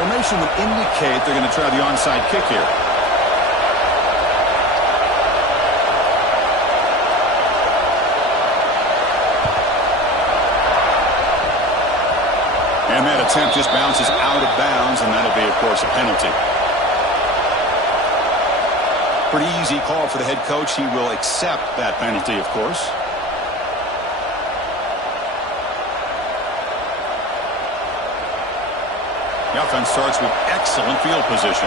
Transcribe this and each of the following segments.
Formation would indicate they're going to try the onside kick here. And that attempt just bounces out of bounds, and that'll be, of course, a penalty. Pretty easy call for the head coach. He will accept that penalty, of course. The offense starts with excellent field position.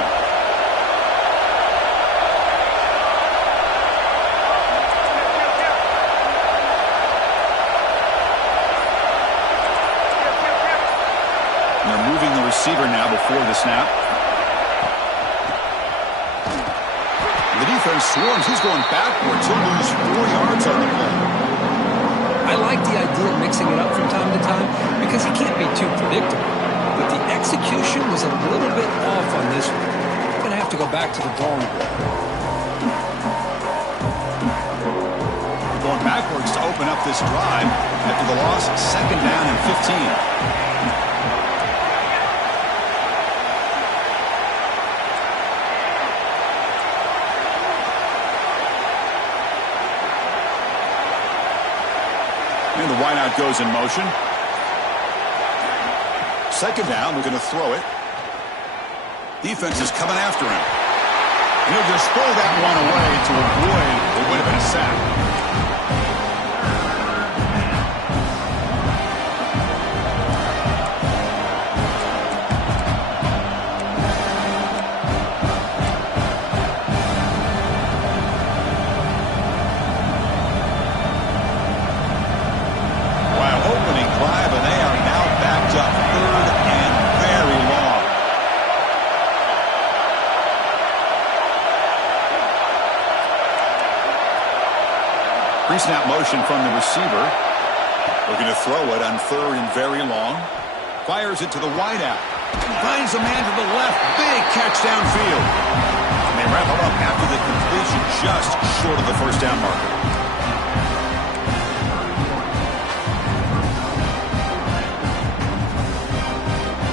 They're moving the receiver now before the snap. The defense swarms. He's going backwards. He'll lose 4 yards on the play. I like the idea of mixing it up from time to time because he can't be too predictable. But the execution was a little bit off on this one. I'm going to have to go back to the drawing board. Going backwards to open up this drive after the loss. 2nd down and 15. And the wideout goes in motion. 2nd down, we're going to throw it. Defense is coming after him. And he'll just throw that one away to avoid what would have been a sack. Pre-snap motion from the receiver. Looking to throw it on 3rd and very long. Fires it to the wideout. Finds a man to the left. Big catch downfield. And they wrap him up after the completion just short of the 1st down marker.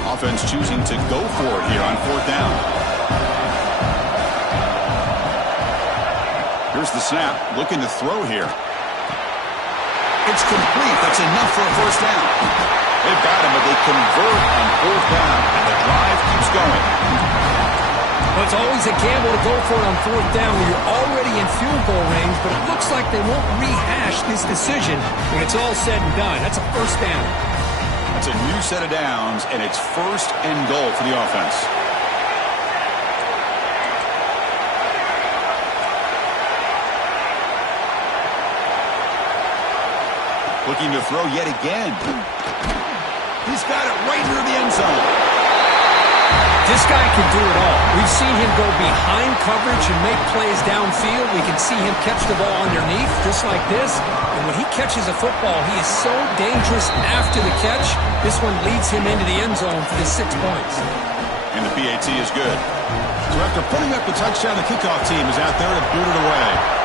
Offense choosing to go for it here on 4th down. Here's the snap. Looking to throw here. It's complete. That's enough for a 1st down. They've got him, but they convert on 4th down, and the drive keeps going. Well, it's always a gamble to go for it on 4th down when you're already in field goal range, but it looks like they won't rehash this decision when it's all said and done. That's a 1st down. That's a new set of downs, and it's 1st and goal for the offense. Looking to throw yet again. He's got it right near the end zone. This guy can do it all. We've seen him go behind coverage and make plays downfield. We can see him catch the ball underneath, just like this. And when he catches a football, he is so dangerous after the catch. This one leads him into the end zone for the 6 points. And the PAT is good. So after putting up the touchdown, the kickoff team is out there to boot it away.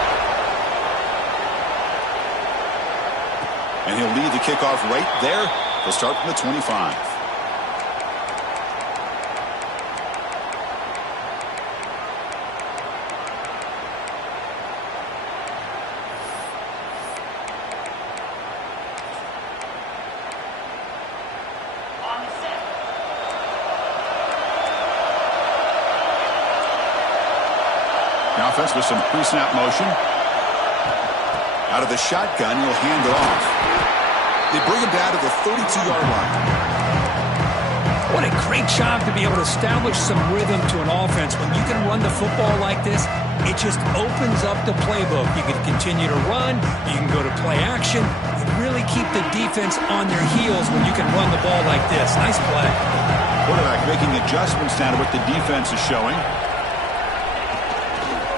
And he'll lead the kickoff right there. They'll start from the 25. The offense with some pre-snap motion. Out of the shotgun, he'll hand it off. They bring him down to the 32-yard line. What a great job to be able to establish some rhythm to an offense. When you can run the football like this, it just opens up the playbook. You can continue to run. You can go to play action. You really keep the defense on their heels when you can run the ball like this. Nice play. Quarterback making adjustments now to what the defense is showing.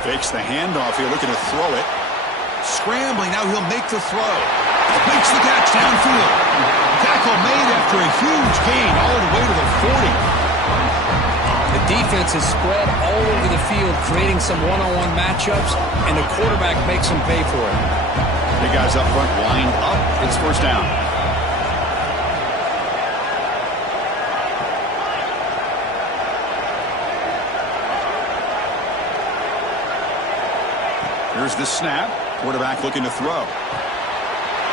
Fakes the handoff here, looking to throw it. Scrambling, now he'll make the throw. Makes the catch downfield. Tackle made after a huge gain all the way to the 40. The defense is spread all over the field, creating some one-on-one matchups, and the quarterback makes them pay for it. Big guys up front lined up. It's 1st down. the snap. Quarterback looking to throw.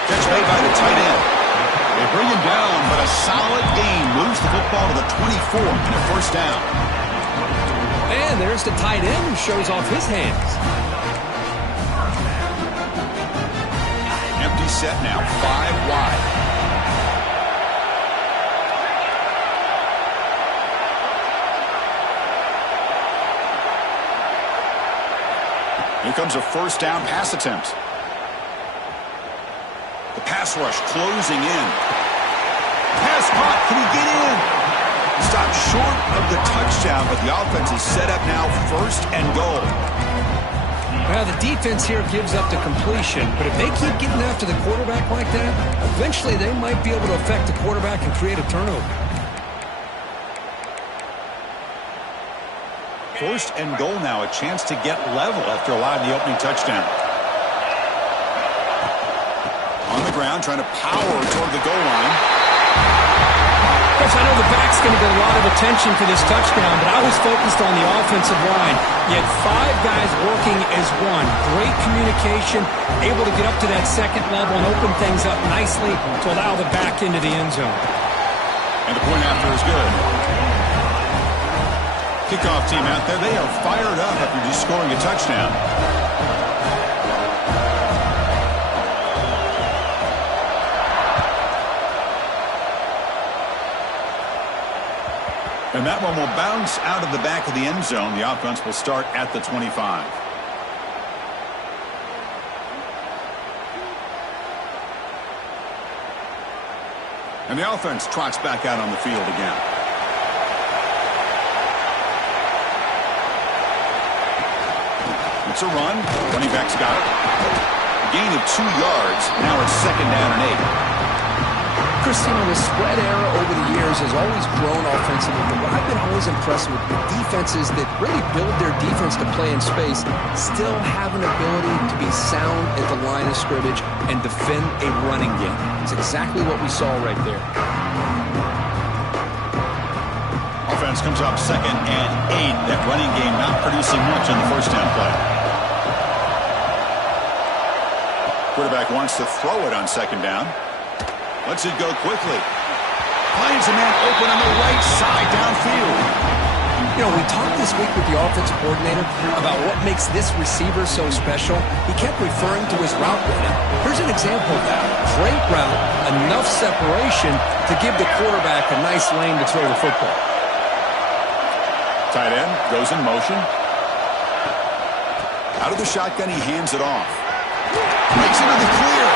Catch made by the tight end. They bring him down, but a solid gain moves the football to the 24 and a first down. And there's the tight end who shows off his hands. Empty set now, 5 wide. Here comes a first down pass attempt. The pass rush closing in. Pass caught. Can he get in? Stopped short of the touchdown, but the offense is set up now first and goal. Well, the defense here gives up the completion, but if they keep getting after the quarterback like that, eventually they might be able to affect the quarterback and create a turnover. First and goal now, a chance to get level after allowing the opening touchdown. On the ground, trying to power toward the goal line. Coach, I know the back's going to get a lot of attention for this touchdown, but I was focused on the offensive line. You had 5 guys working as one. Great communication, able to get up to that second level and open things up nicely to allow the back into the end zone. And the point after is good. Kickoff team out there, they are fired up after just scoring a touchdown. And that one will bounce out of the back of the end zone. The offense will start at the 25. And the offense trots back out on the field again. It's a run. Running back's got it. A gain of 2 yards. Now it's second down and 8. Christine, the spread era over the years has always grown offensively, but what I've been always impressed with defenses that really build their defense to play in space still have an ability to be sound at the line of scrimmage and defend a running game. It's exactly what we saw right there. Offense comes up second and 8. That running game not producing much on the first down play. Quarterback wants to throw it on second down. Lets it go quickly. Finds a man open on the right side downfield. You know, we talked this week with the offensive coordinator about what makes this receiver so special. He kept referring to his route running. Here's an example of that. Great route, enough separation to give the quarterback a nice lane to throw the football. Tight end goes in motion. Out of the shotgun, he hands it off. Breaks into the clear.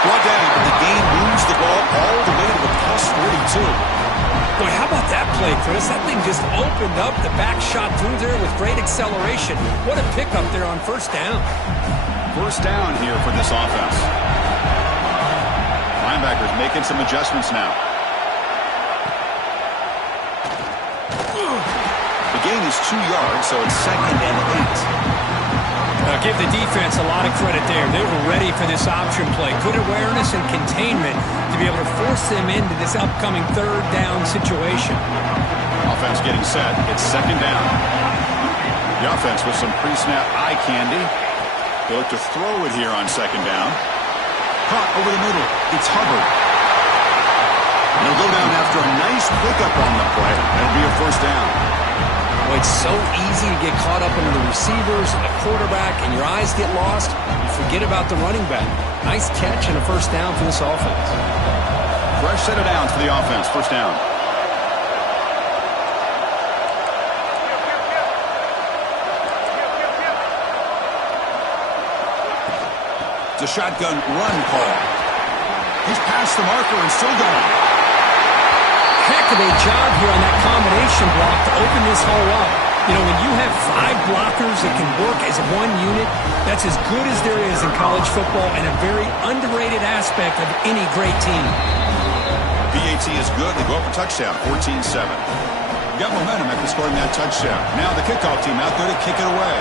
Brought down, but the game moves the ball all the way to the plus 42. Boy, how about that play, Chris? That thing just opened up. The back shot through there with great acceleration. What a pickup there on first down. First down here for this offense. Linebackers making some adjustments now. The gain is 2 yards, so it's second and 8. Give the defense a lot of credit there. They were ready for this option play. Good awareness and containment to be able to force them into this upcoming third down situation. Offense getting set. It's second down. The offense with some pre-snap eye candy. They look to throw it here on second down. Caught over the middle. It's Hubbard. And he'll go down after a nice pickup on the play. That'll be a first down. Well, it's so easy to get caught up into the receivers and the quarterback, and your eyes get lost. You forget about the running back. Nice catch and a first down for this offense. Fresh set of downs for the offense. First down. It's a shotgun run call. He's past the marker and still going. Heck of a job here on that combination block to open this hole up. You know, when you have 5 blockers that can work as one unit, that's as good as there is in college football and a very underrated aspect of any great team. PAT is good. They go up a touchdown, 14-7. Got momentum after scoring that touchdown. Now the kickoff team out there to kick it away.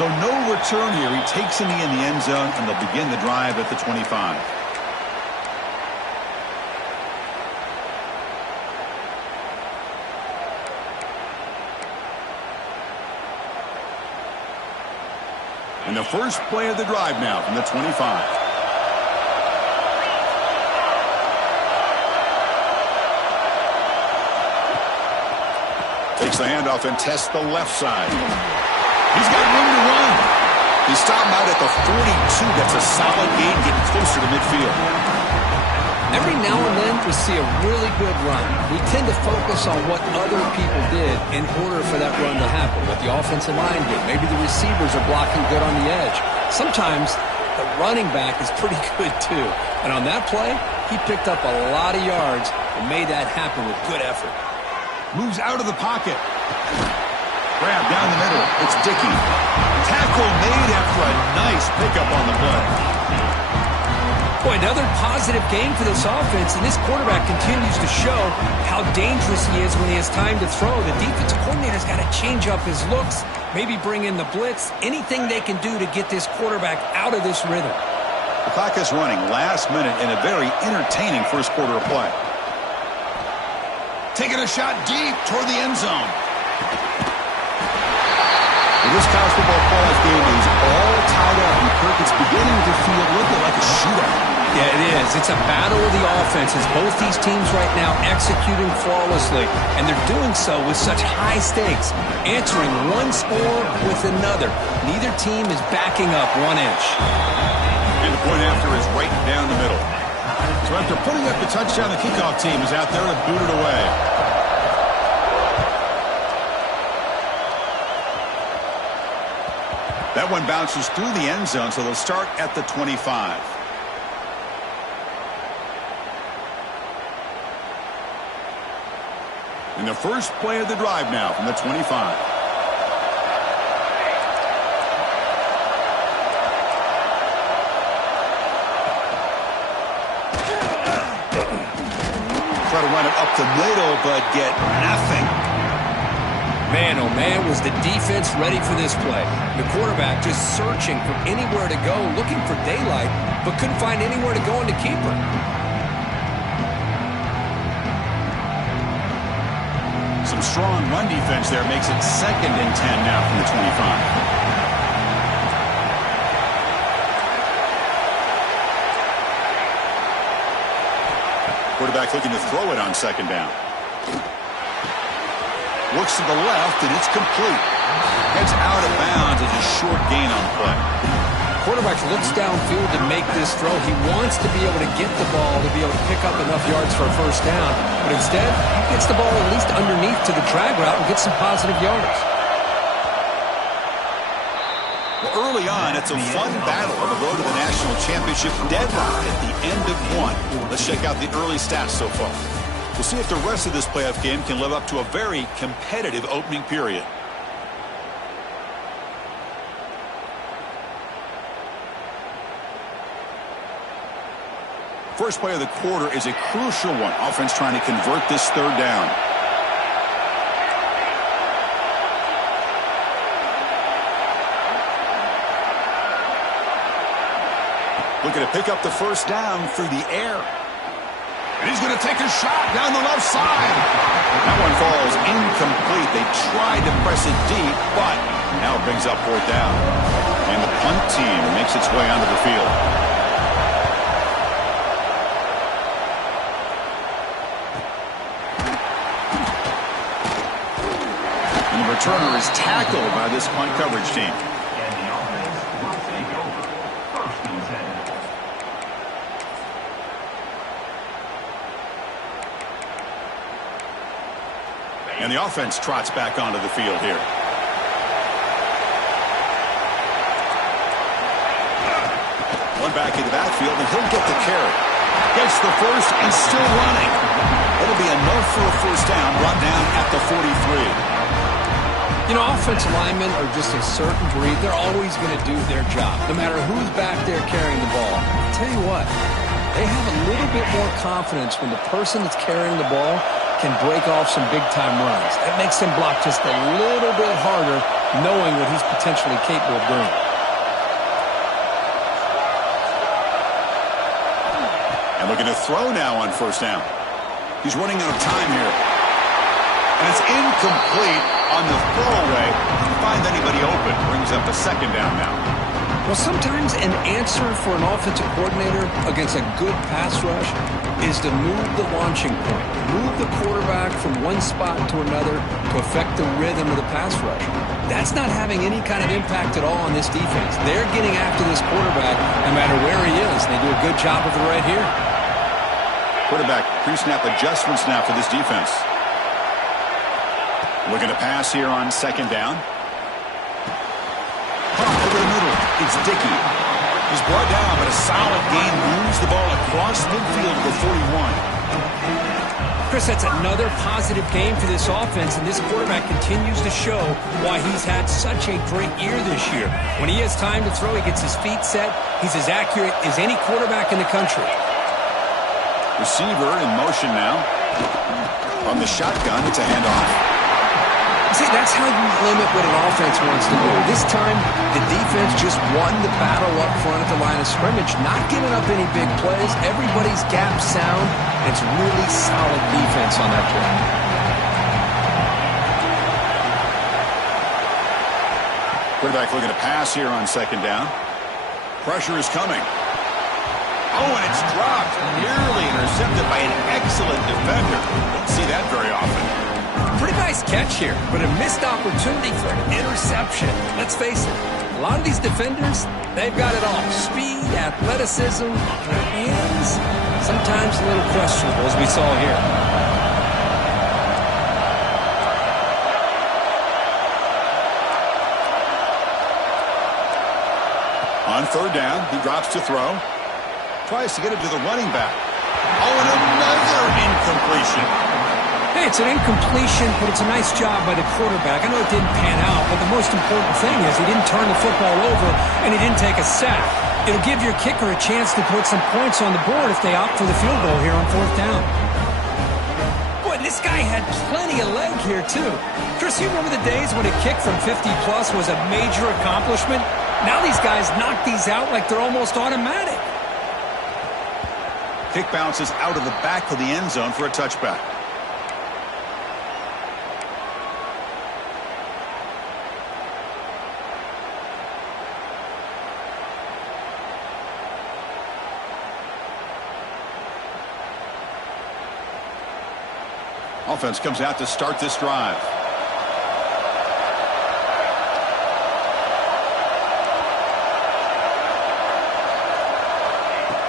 So no return here. He takes in the end zone, and they'll begin the drive at the 25. And the first play of the drive now from the 25. Takes the handoff and tests the left side. He's got room to run. He's stopping out at the 42. That's a solid gain, getting closer to midfield. Every now and then we see a really good run. We tend to focus on what other people did in order for that run to happen. What the offensive line did. Maybe the receivers are blocking good on the edge. Sometimes the running back is pretty good too. And on that play, he picked up a lot of yards and made that happen with good effort. Moves out of the pocket. Grab down the middle. It's Dickey. Tackle made after a nice pickup on the play. Boy, another positive game for this offense, and this quarterback continues to show how dangerous he is when he has time to throw. The defensive coordinator's got to change up his looks, maybe bring in the blitz, anything they can do to get this quarterback out of this rhythm. The clock is running last minute in a very entertaining first quarter of play. Taking a shot deep toward the end zone. This college football playoff game is all tied up, and Kirk, it's beginning to feel a little bit like a shootout. Yeah, it is. It's a battle of the offenses. Both these teams right now executing flawlessly, and they're doing so with such high stakes, answering one score with another. Neither team is backing up 1 inch. And the point after is right down the middle. So after putting up the touchdown, the kickoff team is out there to boot it away. That one bounces through the end zone, so they'll start at the 25. And the first play of the drive now from the 25. Try to run it up the middle, but get nothing. Man, oh man, was the defense ready for this play. The quarterback just searching for anywhere to go, looking for daylight, but couldn't find anywhere to go in the keeper. Some strong run defense there makes it 2nd and 10 now from the 25. Quarterback looking to throw it on 2nd down. Looks to the left, and it's complete. Heads out of bounds as a short gain on the play. Quarterback looks downfield to make this throw. He wants to be able to get the ball to be able to pick up enough yards for a first down. But instead, he gets the ball at least underneath to the drag route and gets some positive yards. Well, early on, it's a fun battle on the road to the national championship deadline at the end of one. Let's check out the early stats so far. We'll see if the rest of this playoff game can live up to a very competitive opening period. First play of the quarter is a crucial one. Offense trying to convert this 3rd down. Looking to pick up the first down through the air. And he's going to take a shot down the left side. That one falls incomplete. They tried to press it deep, but now it brings up 4th down. And the punt team makes its way onto the field. And the returner is tackled by this punt coverage team. And the offense trots back onto the field here. One back in the backfield, and he'll get the carry. Gets the first and still running. It'll be enough for a first down, brought down at the 43. You know, offensive linemen are just a certain breed. They're always going to do their job, no matter who's back there carrying the ball. I'll tell you what, they have a little bit more confidence when the person that's carrying the ball can break off some big-time runs. That makes him block just a little bit harder, knowing what he's potentially capable of doing. And looking to throw now on first down. He's running out of time here. And it's incomplete on the throwaway. Didn't find anybody open. Brings up a 2nd down now. Well, sometimes an answer for an offensive coordinator against a good pass rush is to move the launching point, move the quarterback from one spot to another to affect the rhythm of the pass rush. That's not having any kind of impact at all on this defense. They're getting after this quarterback no matter where he is. They do a good job of it right here. Quarterback pre-snap adjustments now for this defense. Looking to pass here on second down. Over the middle, it's Dickey. He's brought down, but a solid gain moves the ball across midfield to the 41. Chris, that's another positive game for this offense, and this quarterback continues to show why he's had such a great year this year. When he has time to throw, he gets his feet set. He's as accurate as any quarterback in the country. Receiver in motion now. From the shotgun, it's a handoff. See, that's how you limit what an offense wants to do. This time, the defense just won the battle up front at the line of scrimmage, not giving up any big plays. Everybody's gap sound. It's really solid defense on that play. Quarterback looking to pass here on second down. Pressure is coming. Oh, and it's dropped. Nearly intercepted by an excellent defender. Don't see that very often. Pretty nice catch here, but a missed opportunity for an interception. Let's face it, a lot of these defenders, they've got it all. Speed, athleticism, their hands, sometimes a little questionable, as we saw here. On third down, he drops to throw. Tries to get it to the running back. Oh, and another incompletion. Hey, it's an incompletion, but it's a nice job by the quarterback. I know it didn't pan out, but the most important thing is he didn't turn the football over and he didn't take a sack. It'll give your kicker a chance to put some points on the board if they opt for the field goal here on fourth down. Boy, this guy had plenty of leg here, too. Chris, you remember the days when a kick from 50-plus was a major accomplishment? Now these guys knock these out like they're almost automatic. Kick bounces out of the back of the end zone for a touchback. Offense comes out to start this drive.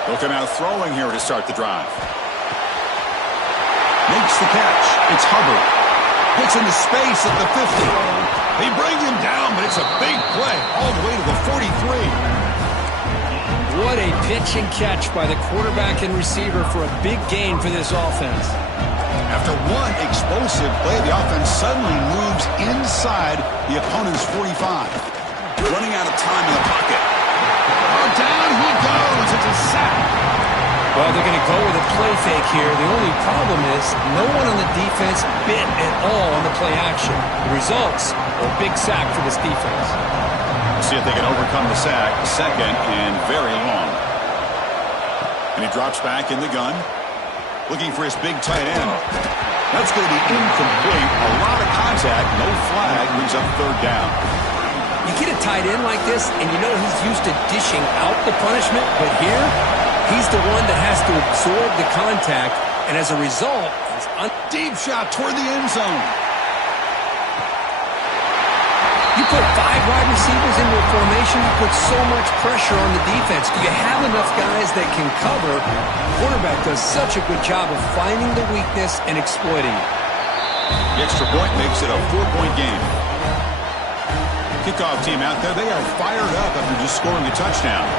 They'll come out throwing here to start the drive. Makes the catch. It's Hubbard. Gets into space at the 50. They bring him down, but it's a big play all the way to the 43. What a pitch and catch by the quarterback and receiver for a big gain for this offense. After one explosive play, the offense suddenly moves inside the opponent's 45. Running out of time in the pocket. Oh, down he goes. It's a sack. Well, they're going to go with a play fake here. The only problem is no one on the defense bit at all on the play action. The results are a big sack for this defense. We'll see if they can overcome the sack. Second and very long. And he drops back in the gun. Looking for his big tight end. That's going to be incomplete. A lot of contact. No flag. Brings up third down. You get a tight end like this, and you know he's used to dishing out the punishment, but here, he's the one that has to absorb the contact, and as a result, he's deep shot toward the end zone. You put 5 wide receivers into a formation, you put so much pressure on the defense. Do you have enough guys that can cover? The quarterback does such a good job of finding the weakness and exploiting it. The extra point makes it a 4-point game. Kickoff team out there, they are fired up after just scoring a touchdown.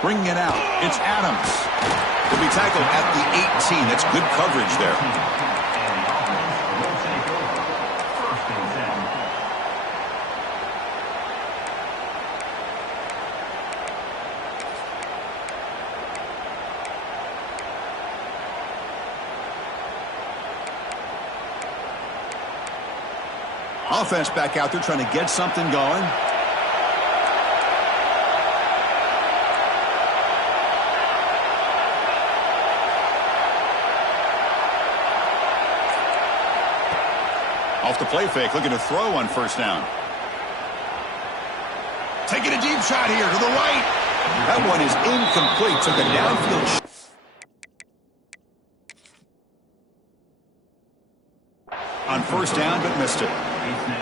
Bringing it out, it's Adams. He'll be tackled at the 18. That's good coverage there. Offense back out there trying to get something going. Off the play fake, looking to throw on first down. Taking a deep shot here to the right. That one is incomplete. Took a downfield shot. On first down, but missed it.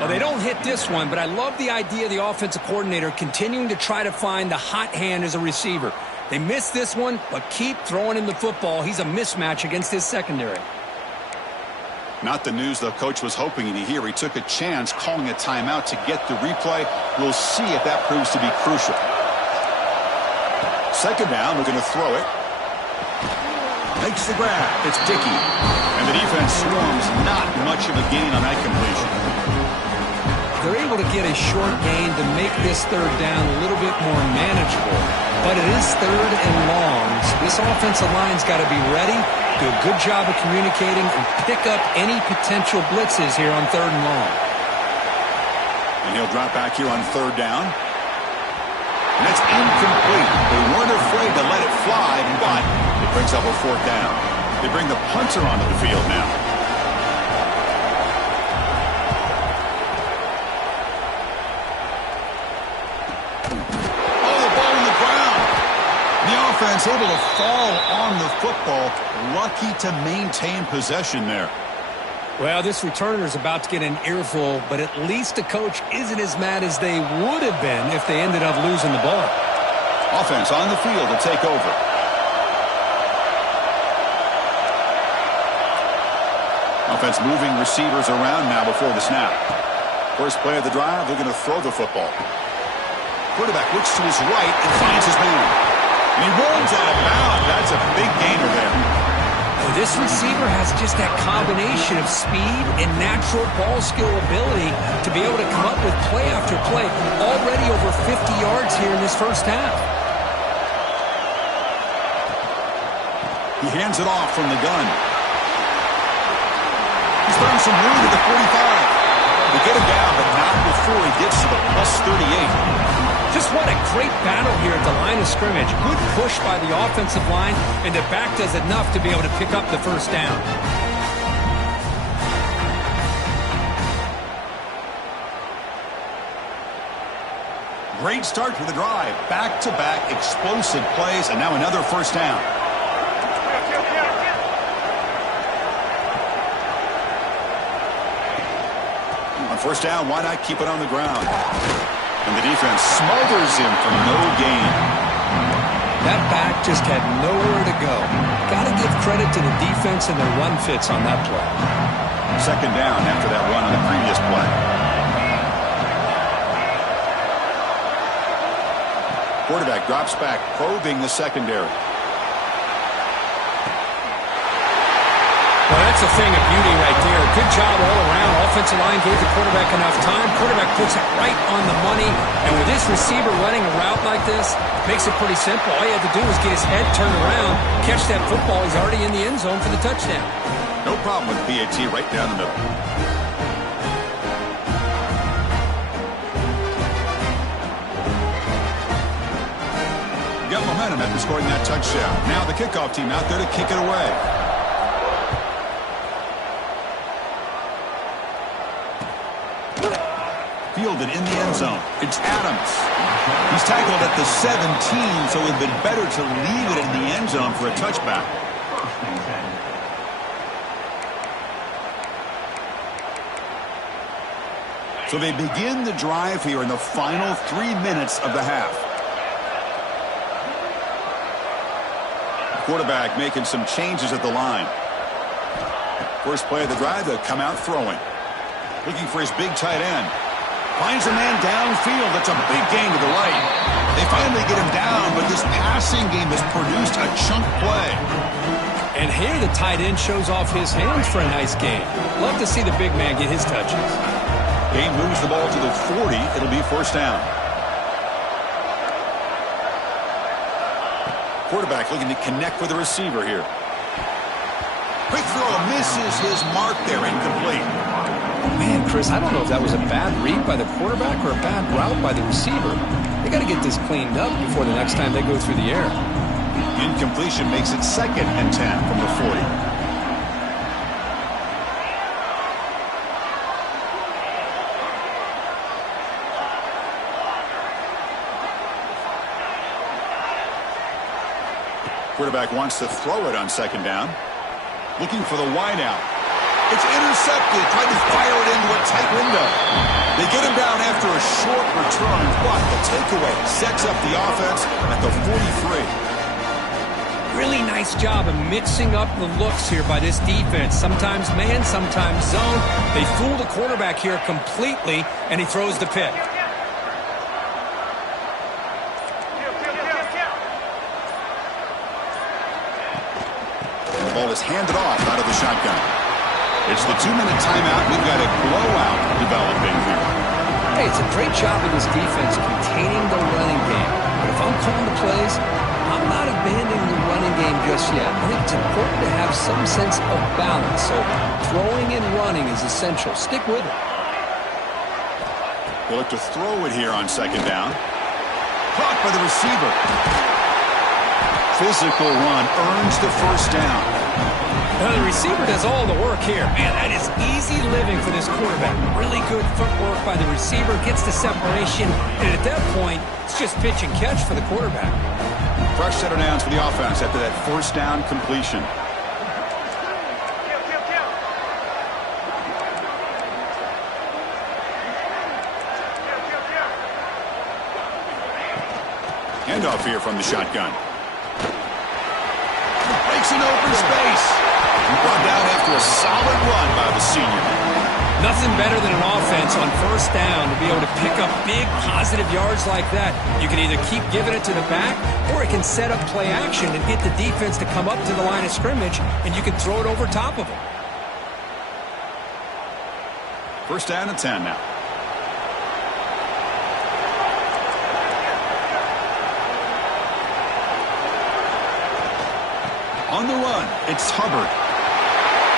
Well, they don't hit this one, but I love the idea of the offensive coordinator continuing to try to find the hot hand as a receiver. They missed this one, but keep throwing him the football. He's a mismatch against his secondary. Not the news the coach was hoping to hear. He took a chance calling a timeout to get the replay. We'll see if that proves to be crucial. Second down, we're going to throw it. Makes the grab. It's Dickey. And the defense swarms. Not much of a gain on that completion. They're able to get a short gain to make this third down a little bit more manageable. But it is third and long, so this offensive line's got to be ready, do a good job of communicating, and pick up any potential blitzes here on third and long. And he'll drop back here on third down. And it's incomplete. They weren't afraid to let it fly, but it brings up a fourth down. They bring the punter onto the field now. Offense able to fall on the football. Lucky to maintain possession there. Well, this returner is about to get an earful, but at least the coach isn't as mad as they would have been if they ended up losing the ball. Offense on the field to take over. Offense moving receivers around now before the snap. First play of the drive, they're going to throw the football. Quarterback looks to his right and finds his man. And he rolls out of bounds. That's a big gainer there. Well, this receiver has just that combination of speed and natural ball skill ability to be able to come up with play after play. Already over 50 yards here in this first half. He hands it off from the gun. He's throwing some room at the 45. They get him down, but not before he gets to the plus 38. Just what a great battle here at the line of scrimmage. Good push by the offensive line, and the back does enough to be able to pick up the first down. Great start to the drive. Back-to-back explosive plays, and now another first down. On first down, why not keep it on the ground? And the defense smothers him for no gain. That back just had nowhere to go. Got to give credit to the defense and their run fits on that play. Second down after that run on the previous play. Quarterback drops back, probing the secondary. Well, that's a thing of beauty right there. Good job all around. Offensive line gave the quarterback enough time. Quarterback puts it right on the money. And with this receiver running a route like this, makes it pretty simple. All you have to do is get his head turned around, catch that football. He's already in the end zone for the touchdown. No problem with PAT right down the middle. Got momentum after scoring that touchdown. Now the kickoff team out there to kick it away. Fielded in the end zone. It's Adams. He's tackled at the 17, so it would have been better to leave it in the end zone for a touchback. So they begin the drive here in the final 3 minutes of the half. Quarterback making some changes at the line. First play of the drive, they'll come out throwing. Looking for his big tight end. Finds a man downfield. That's a big gain to the right. They finally get him down, but this passing game has produced a chunk play. And here the tight end shows off his hands for a nice gain. Love to see the big man get his touches. Game moves the ball to the 40. It'll be first down. Quarterback looking to connect with the receiver here. Quick throw misses his mark there, incomplete. Man, Chris, I don't know if that was a bad read by the quarterback or a bad route by the receiver. They got to get this cleaned up before the next time they go through the air. Incompletion makes it 2nd and 10 from the 40. Quarterback wants to throw it on second down. Looking for the wide out. It's intercepted. Trying to fire it into a tight window. They get him down after a short return, but the takeaway sets up the offense at the 43. Really nice job of mixing up the looks here by this defense. Sometimes man, sometimes zone. They fool the quarterback here completely, and he throws the pick. And the ball is handed off out of the shotgun. It's the 2-minute timeout. We've got a blowout developing here. Hey, it's a great job of this defense containing the running game. But if I'm calling the plays, I'm not abandoning the running game just yet. I think it's important to have some sense of balance. So throwing and running is essential. Stick with it. They'll look to throw it here on second down. Caught by the receiver. Physical run earns the first down. Now the receiver does all the work here. Man, that is easy living for this quarterback. Really good footwork by the receiver. Gets the separation. And at that point, it's just pitch and catch for the quarterback. Fresh set of downs for the offense after that first down completion. Handoff here from the shotgun. Breaks in open space. Brought down after a solid run by the senior. Nothing better than an offense on first down to be able to pick up big positive yards like that. You can either keep giving it to the back, or it can set up play action and get the defense to come up to the line of scrimmage, and you can throw it over top of them. First down and 10 now. On the run, it's Hubbard.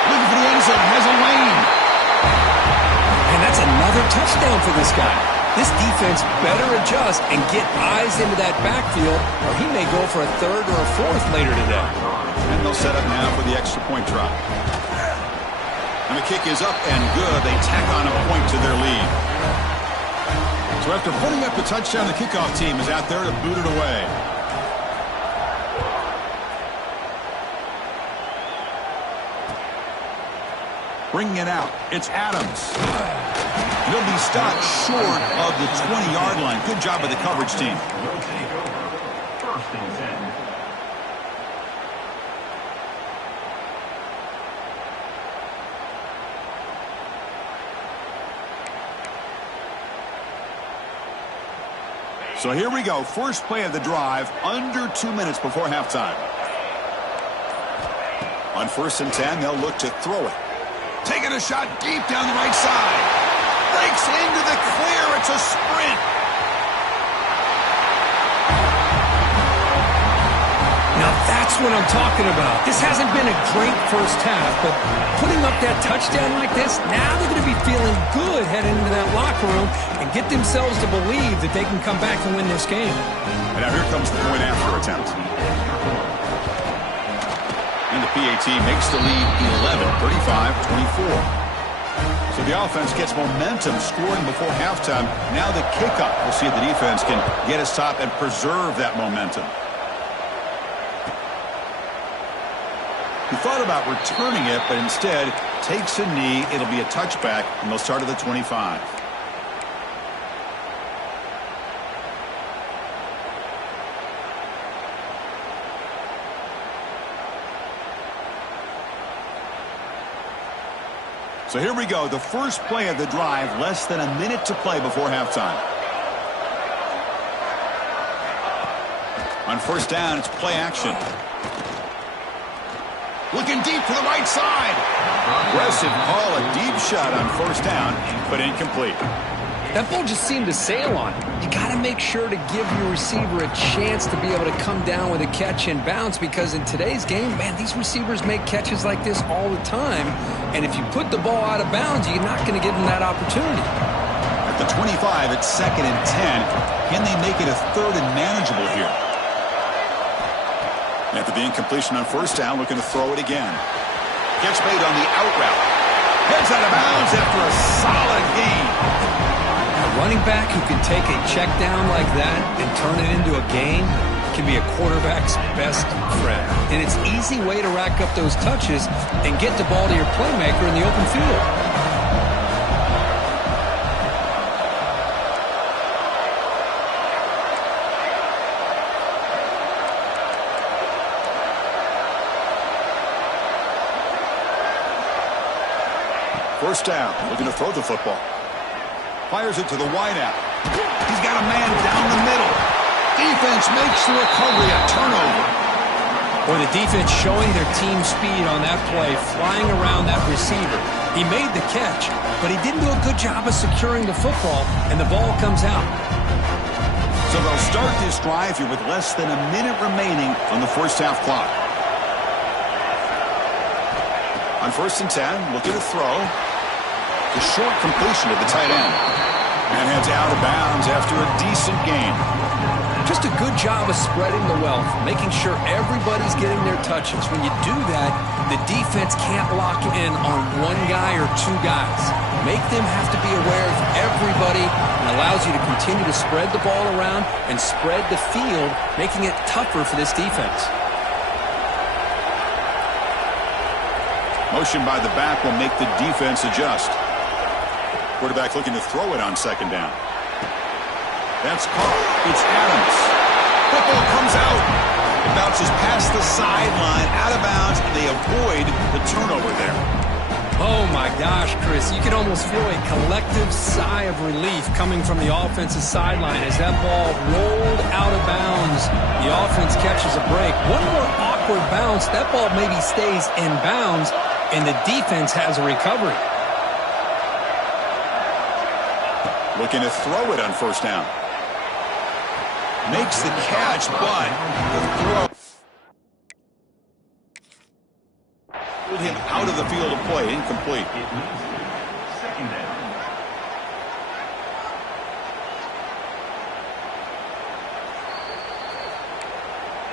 Looking for the end zone, has a lane. And that's another touchdown for this guy. This defense better adjust and get eyes into that backfield, or he may go for a third or a fourth later today. And they'll set up now for the extra point try. And the kick is up and good. They tack on a point to their lead. So after putting up the touchdown, the kickoff team is out there to boot it away. Bringing it out, it's Adams. He'll be stopped short of the 20-yard line. Good job by the coverage team. So here we go. First play of the drive, under 2 minutes before halftime. On 1st and 10, they'll look to throw it. Taking a shot deep down the right side. Breaks into the clear. It's a sprint. Now that's what I'm talking about. This hasn't been a great first half, but putting up that touchdown like this, now they're going to be feeling good heading into that locker room and get themselves to believe that they can come back and win this game. And now here comes the point after attempt. And the PAT makes the lead 11, 35-24. So the offense gets momentum scoring before halftime. Now the kickoff. We'll see if the defense can get a stop and preserve that momentum. He thought about returning it, but instead takes a knee. It'll be a touchback, and they'll start at the 25. So here we go. The first play of the drive, less than a minute to play before halftime. On 1st down, it's play action. Looking deep to the right side. Aggressive call, a deep shot on 1st down, but incomplete. That ball just seemed to sail on it. You got to make sure to give your receiver a chance to be able to come down with a catch and bounce, because in today's game, man, these receivers make catches like this all the time. And if you put the ball out of bounds, you're not going to give them that opportunity. At the 25, it's 2nd and 10. Can they make it a 3rd and manageable here? After the incompletion on 1st down, looking to throw it again. Gets made on the out route. Heads out of bounds after a solid gain. A running back who can take a check down like that and turn it into a gain can be a quarterback's best friend. And it's an easy way to rack up those touches and get the ball to your playmaker in the open field. First down, looking to throw the football. Fires it to the wideout. He's got a man down the middle. Defense makes the recovery, a turnover. Or the defense showing their team speed on that play, flying around that receiver. He made the catch, but he didn't do a good job of securing the football, and the ball comes out. So they'll start this drive here with less than a minute remaining on the first half clock. On 1st and 10, looking to throw. The short completion of the tight end. And heads out of bounds after a decent gain. Just a good job of spreading the wealth, making sure everybody's getting their touches. When you do that, the defense can't lock in on one guy or two guys. Make them have to be aware of everybody, and allows you to continue to spread the ball around and spread the field, making it tougher for this defense. Motion by the back will make the defense adjust. Quarterback looking to throw it on 2nd down. That's caught. It's Adams. Football comes out. It bounces past the sideline, out of bounds, and they avoid the turnover there. Oh, my gosh, Chris. You can almost feel a collective sigh of relief coming from the offensive sideline as that ball rolled out of bounds. The offense catches a break. One more awkward bounce. That ball maybe stays in bounds, and the defense has a recovery. Looking to throw it on 1st down. Makes the catch, but the throw pulled him out of the field of play, incomplete.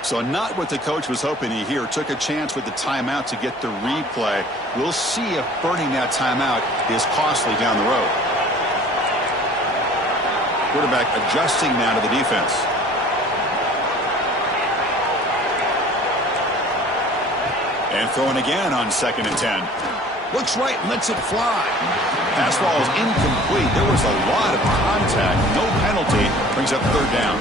So not what the coach was hoping to hear. Took a chance with the timeout to get the replay. We'll see if burning that timeout is costly down the road. Quarterback adjusting now to the defense. And throwing again on 2nd and 10. Looks right, lets it fly. Pass ball is incomplete. There was a lot of contact. No penalty. Brings up 3rd down.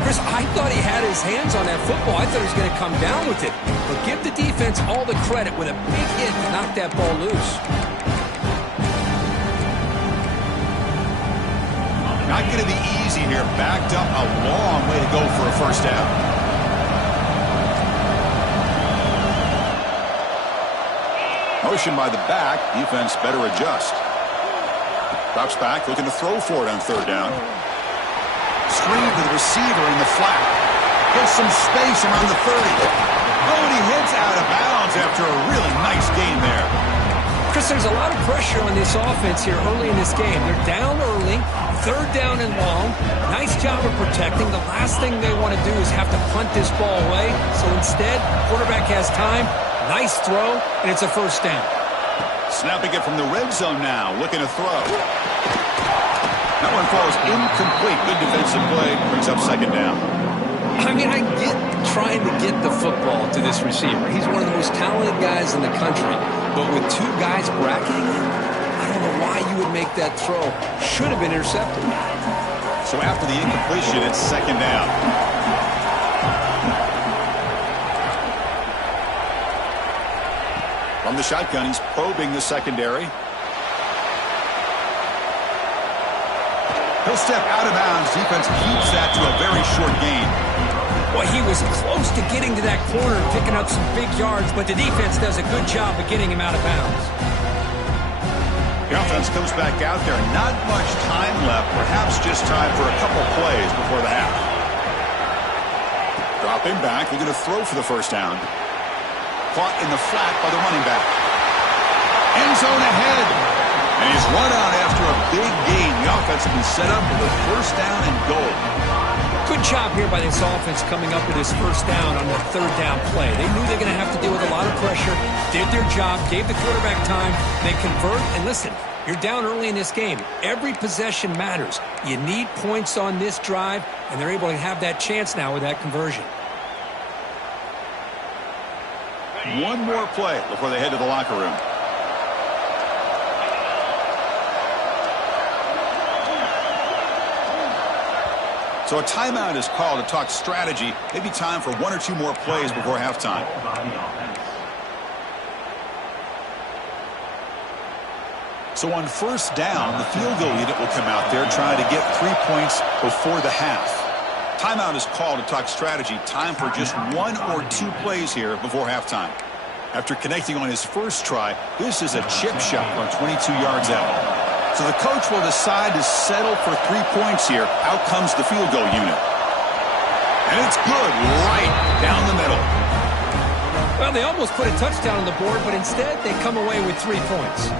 Chris, I thought he had his hands on that football. I thought he was going to come down with it. But give the defense all the credit with a big hit to knock that ball loose. Not going to be easy here. Backed up a long way to go for a 1st down. Motion by the back. Defense better adjust. Drops back, looking to throw for it on 3rd down. Screen to the receiver in the flat. Gets some space around the 30. Oh, and he hits out of bounds after a really nice gain there. Chris, there's a lot of pressure on this offense here early in this game. They're down early, 3rd down and long. Nice job of protecting. The last thing they want to do is have to punt this ball away. So instead, quarterback has time. Nice throw, and it's a 1st down. Snapping it from the red zone now, looking to throw. That one falls incomplete. Good defensive play. Brings up 2nd down. I mean, I get trying to get the football to this receiver. He's one of the most talented guys in the country. But with 2 guys bracketing him, I don't know why you would make that throw. Should have been intercepted. So after the incompletion, it's 2nd down. From the shotgun, he's probing the secondary. He'll step out of bounds. Defense keeps that to a very short gain. Boy, he was close to getting to that corner and picking up some big yards, but the defense does a good job of getting him out of bounds. The offense comes back out there. Not much time left. Perhaps just time for a couple plays before the half. Dropping back. They're going to throw for the 1st down. Caught in the flat by the running back. End zone ahead. And he's run out after a big gain. The offense has been set up for the 1st down and goal. Good job here by this offense coming up with this 1st down on the 3rd down play. They knew they were going to have to deal with a lot of pressure, did their job, gave the quarterback time. They convert, and listen, You're down early in this game. Every possession matters. You need points on this drive, and they're able to have that chance now with that conversion. One more play before they head to the locker room. So a timeout is called to talk strategy. Maybe time for one or two more plays before halftime. So on first down, the field goal unit will come out there trying to get 3 points before the half. Timeout is called to talk strategy. Time for just one or two plays here before halftime. After connecting on his first try, this is a chip shot from 22 yards out. So the coach will decide to settle for 3 points here. Out comes the field goal unit. And it's good right down the middle. Well, they almost put a touchdown on the board, but instead they come away with 3 points.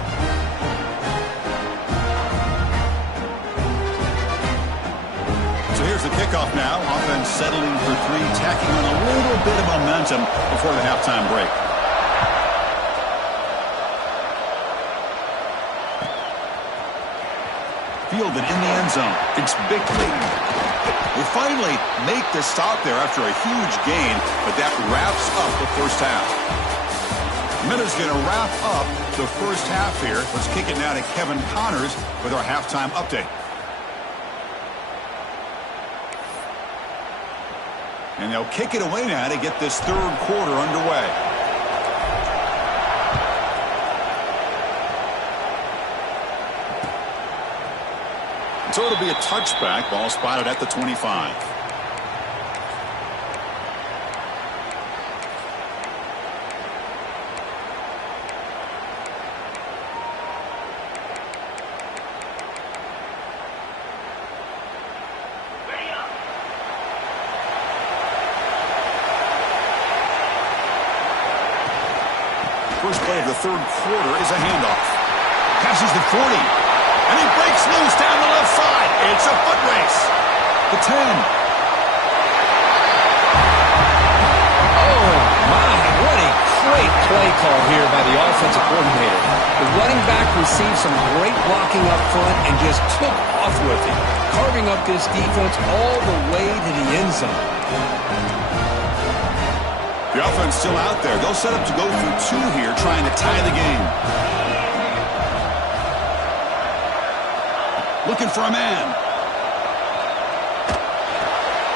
So here's the kickoff now. Offense settling for 3, tacking on a little bit of momentum before the halftime break. Fielded in the end zone. It's Bickley. They finally make the stop there after a huge gain, but that wraps up the first half. Minutes going to wrap up the first half here. Let's kick it now to Kevin Connors with our halftime update. And they'll kick it away now to get this third quarter underway. So it'll be a touchback. Ball spotted at the 25. First play of the third quarter is a handoff. Passes the 40. And he breaks loose down the left side. It's a foot race. The 10. Oh, my. What a great play call here by the offensive coordinator. The running back received some great blocking up front and just took off with it, carving up this defense all the way to the end zone. The offense still out there. They'll set up to go for 2 here, trying to tie the game. Looking for a man.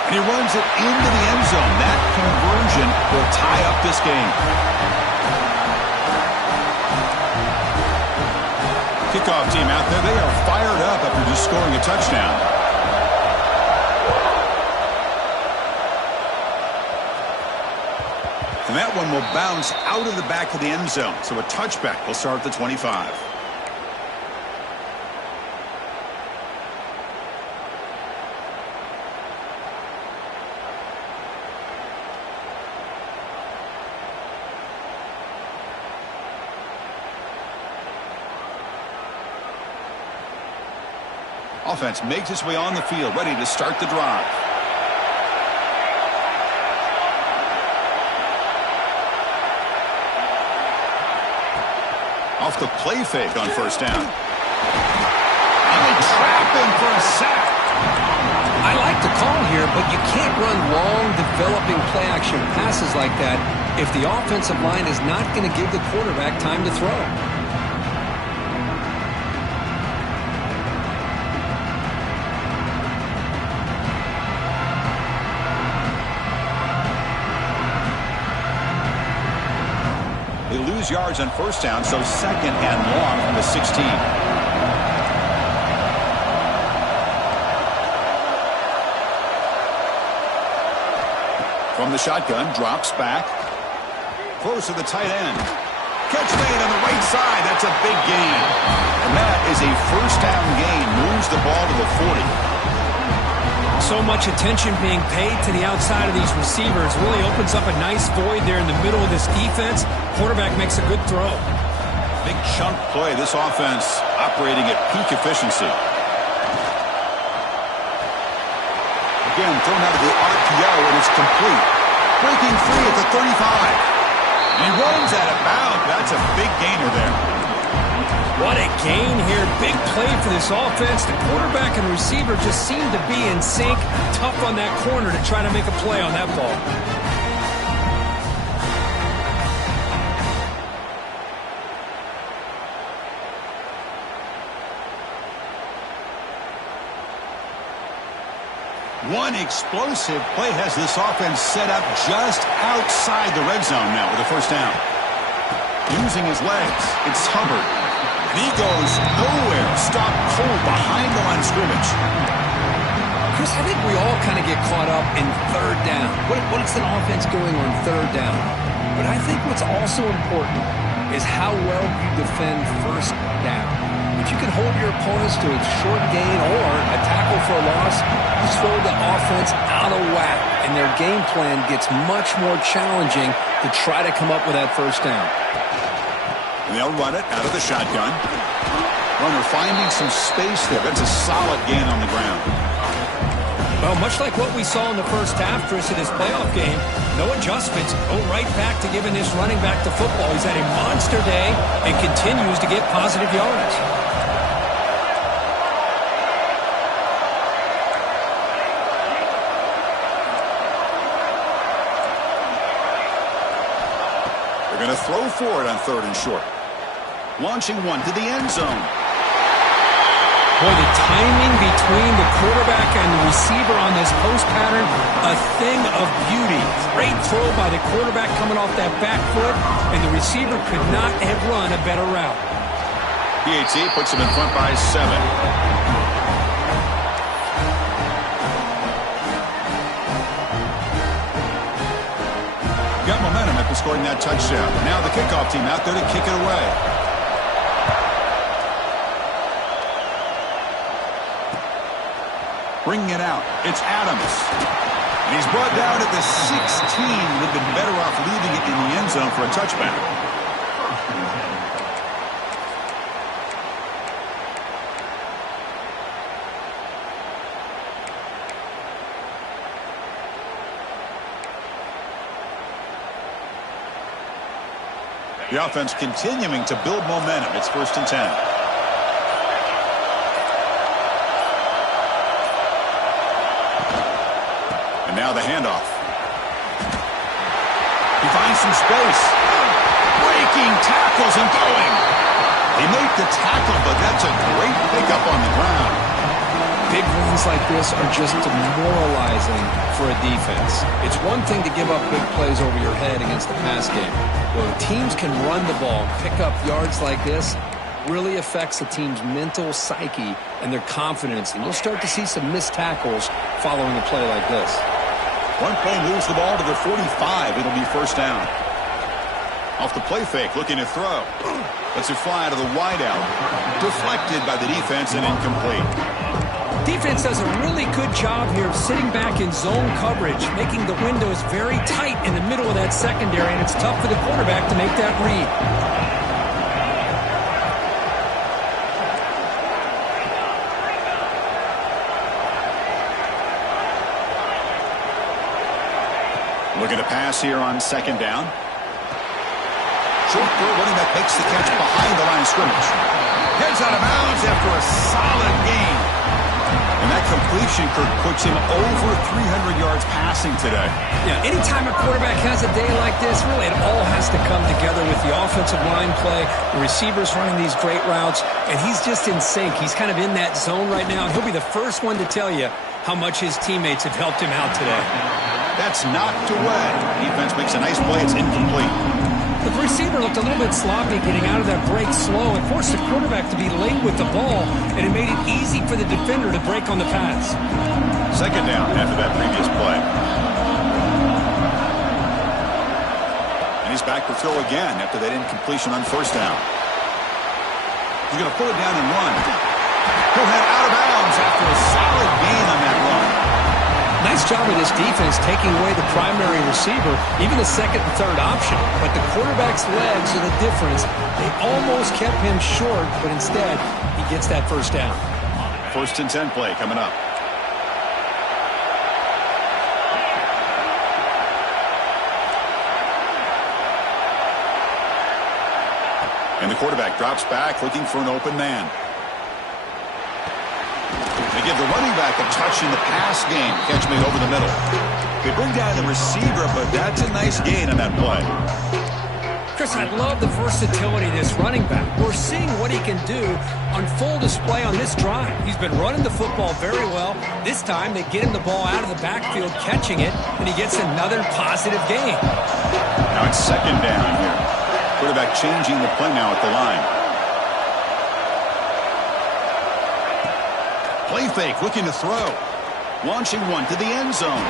And he runs it into the end zone. That conversion will tie up this game. Kickoff team out there. They are fired up after just scoring a touchdown. And that one will bounce out of the back of the end zone. So a touchback will start at the 25. Offense makes its way on the field, ready to start the drive. Off the play fake on first down. And they trap him for a sack. I like the call here, but you can't run long, developing play-action passes like that if the offensive line is not going to give the quarterback time to throw. They lose yards on first down, so second and long from the 16. From the shotgun, drops back. Close to the tight end. Catch made on the right side. That's a big gain. And that is a first down gain. Moves the ball to the 40. So much attention being paid to the outside of these receivers. Really opens up a nice void there in the middle of this defense. Quarterback makes a good throw. Big chunk play. This offense operating at peak efficiency. Again, thrown out of the RPO, and it's complete. Breaking free at the 35. And he runs out of bounds. That's a big gainer there. What a gain here. Big play for this offense. The quarterback and receiver just seem to be in sync. Tough on that corner to try to make a play on that ball. One explosive play has this offense set up just outside the red zone now with a first down. Using his legs, it's Hubbard. And he goes nowhere. Stopped cold behind the line of scrimmage. Chris, I think we all kind of get caught up in third down. What is an offense doing on third down? But I think what's also important is how well you defend first down. If you can hold your opponents to a short gain or a tackle for a loss, you throw the offense out of whack, and their game plan gets much more challenging to try to come up with that first down. And they'll run it out of the shotgun. Runner finding some space there. That's a solid gain on the ground. Well, much like what we saw in the first half, Chris, in this playoff game, no adjustments. Go right back to giving this running back the football. He's had a monster day and continues to get positive yards. They're going to throw for it on third and short. Launching one to the end zone. Boy, the timing between the quarterback and the receiver on this post pattern, a thing of beauty. Great throw by the quarterback coming off that back foot, and the receiver could not have run a better route. PAT puts him in front by 7. Got momentum after scoring that touchdown. Now the kickoff team out there to kick it away. Bringing it out, it's Adams. And he's brought down at the 16. Would have been better off leaving it in the end zone for a touchback. The offense continuing to build momentum. It's 1st and 10. And now the handoff. He finds some space. Breaking tackles and going. He made the tackle, but that's a great pickup on the ground. Big runs like this are just demoralizing for a defense. It's one thing to give up big plays over your head against the pass game. When teams can run the ball, pick up yards like this, really affects a team's mental psyche and their confidence. And you'll start to see some missed tackles following a play like this. One play moves the ball to the 45. It'll be first down. Off the play fake, looking to throw. Lets it fly out of the wideout. Deflected by the defense and incomplete. Defense does a really good job here of sitting back in zone coverage, making the windows very tight in the middle of that secondary, and it's tough for the quarterback to make that read. Looking to pass here on 2nd down. Short throw, running back makes the catch behind the line of scrimmage. Heads out of bounds after a solid gain. And that completion, Kirk, puts him over 300 yards passing today. Yeah, anytime a quarterback has a day like this, really it all has to come together with the offensive line play, the receivers running these great routes, and he's just in sync. He's kind of in that zone right now, and he'll be the first one to tell you how much his teammates have helped him out today. That's knocked away. Defense makes a nice play. It's incomplete. The receiver looked a little bit sloppy getting out of that break slow and forced the quarterback to be late with the ball, and it made it easy for the defender to break on the pass. 2nd down after that previous play. And he's back for throw again after that incompletion on 1st down. He's going to put it down and run. He'll head out of bounds after a solid gain on that run. Nice job of this defense taking away the primary receiver, even the 2nd and 3rd option. But the quarterback's legs are the difference. They almost kept him short, but instead, he gets that first down. 1st and 10 play coming up. And the quarterback drops back looking for an open man. They give the running back a touch in the pass game. Catch me over the middle. They bring down the receiver, but that's a nice gain on that play. Chris, I love the versatility of this running back. We're seeing what he can do on full display on this drive. He's been running the football very well. This time, they get him the ball out of the backfield, catching it, and he gets another positive gain. Now it's second down here. Quarterback changing the play now at the line. Play fake, looking to throw. Launching one to the end zone.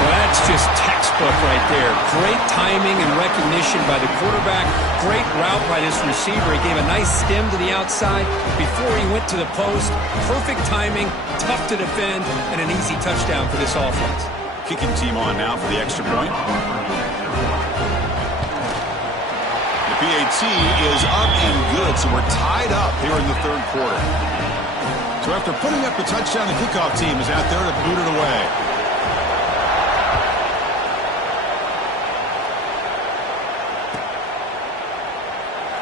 Well, that's just textbook right there. Great timing and recognition by the quarterback. Great route by this receiver. He gave a nice stem to the outside before he went to the post. Perfect timing, tough to defend, and an easy touchdown for this offense. Kicking team on now for the extra point. The PAT is up and good, so we're tied up here in the third quarter. So after putting up the touchdown, the kickoff team is out there to boot it away.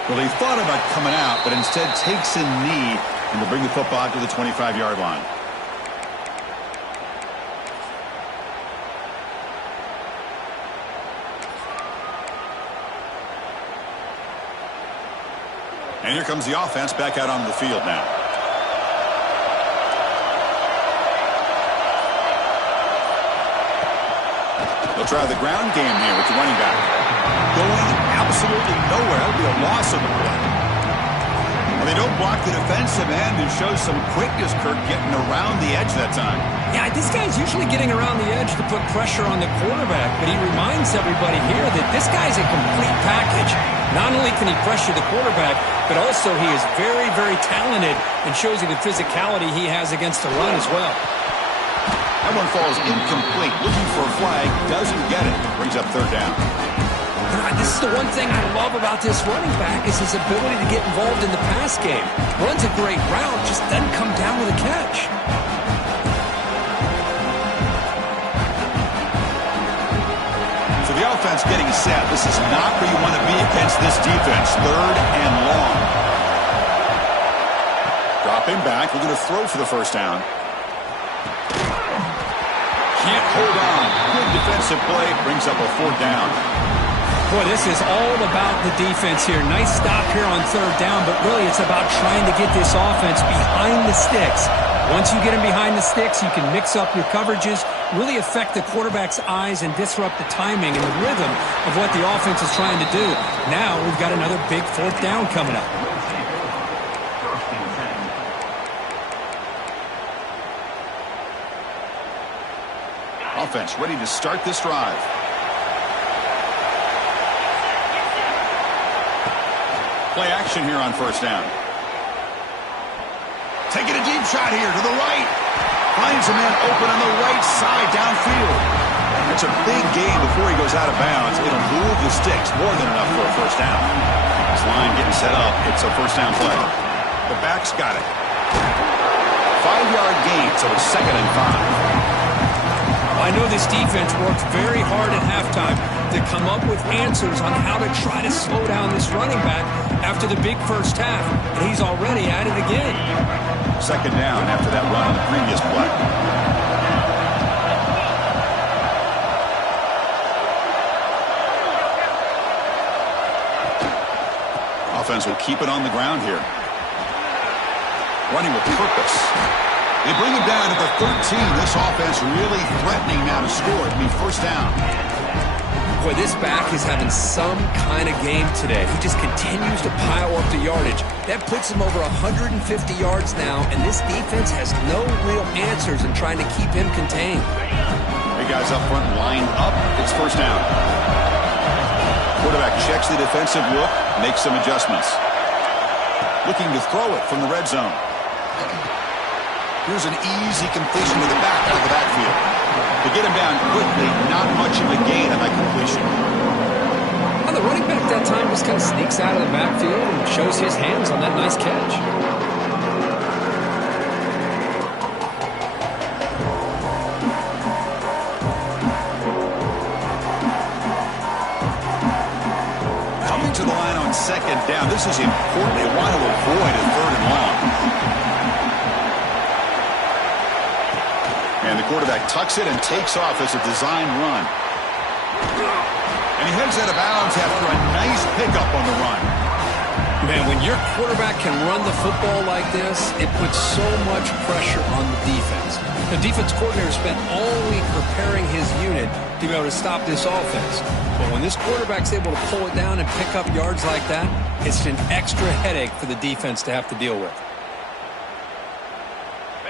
Well, he thought about coming out, but instead takes a knee and will bring the football to the 25-yard line. And here comes the offense back out onto the field now. They'll try the ground game here with the running back. Going absolutely nowhere. That'll be a loss of the play. Well, they don't block the defensive end and show some quickness, Kirk, getting around the edge that time. Yeah, this guy's usually getting around the edge to put pressure on the quarterback, but he reminds everybody here that this guy's a complete package. Not only can he pressure the quarterback, but also he is very, very talented and shows you the physicality he has against the run as well. That one falls incomplete. Looking for a flag, doesn't get it. Brings up third down. This is the one thing I love about this running back is his ability to get involved in the pass game. Runs a great route, just doesn't come down with a catch. So the offense getting set. This is not where you want to be against this defense. Third and long. Dropping back. We're going to throw for the first down. Can't hold on. Good defensive play. Brings up a fourth down. Boy, this is all about the defense here. Nice stop here on third down, but really it's about trying to get this offense behind the sticks. Once you get them behind the sticks, you can mix up your coverages, really affect the quarterback's eyes and disrupt the timing and the rhythm of what the offense is trying to do. Now we've got another big fourth down coming up. Offense ready to start this drive. Play action here on first down. Taking a deep shot here to the right. Finds a man open on the right side downfield. It's a big gain before he goes out of bounds. It'll move the sticks more than enough for a first down. This line getting set up. It's a first down play. The back's got it. 5-yard gain, so it's 2nd and 5. I know this defense worked very hard at halftime to come up with answers on how to try to slow down this running back after the big first half, and he's already at it again. 2nd down after that run on the previous play. Offense will keep it on the ground here. Running with purpose. They bring him down at the 13. This offense really threatening now to score. It'll be first down. Boy, this back is having some kind of game today. He just continues to pile up the yardage. That puts him over 150 yards now, and this defense has no real answers in trying to keep him contained. Big guys up front lined up. It's first down. Quarterback checks the defensive look, makes some adjustments. Looking to throw it from the red zone. Here's an easy completion to the back out of the backfield. To get him down quickly, not much of a gain on that completion. Well, the running back that time just kind of sneaks out of the backfield and shows his hands on that nice catch. quarterback tucks it and takes off as a design run. And he heads out of bounds after a nice pickup on the run. Man, when your quarterback can run the football like this, it puts so much pressure on the defense. The defense coordinator spent all week preparing his unit to be able to stop this offense. But when this quarterback's able to pull it down and pick up yards like that, it's an extra headache for the defense to have to deal with.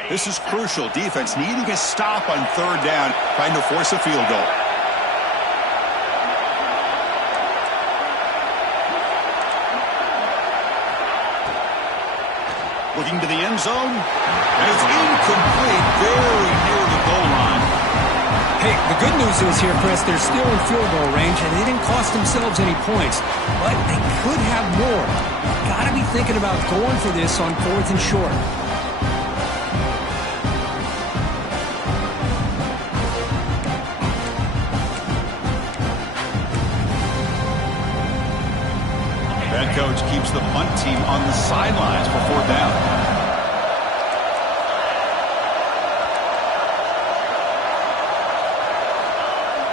This is crucial. Defense needing a stop on third down, trying to force a field goal. Looking to the end zone, and it's incomplete, very near the goal line. Hey, the good news is here, Chris, they're still in field goal range, and they didn't cost themselves any points, but they could have more. Got to be thinking about going for this on 4th and short. Head coach keeps the punt team on the sidelines for 4th down.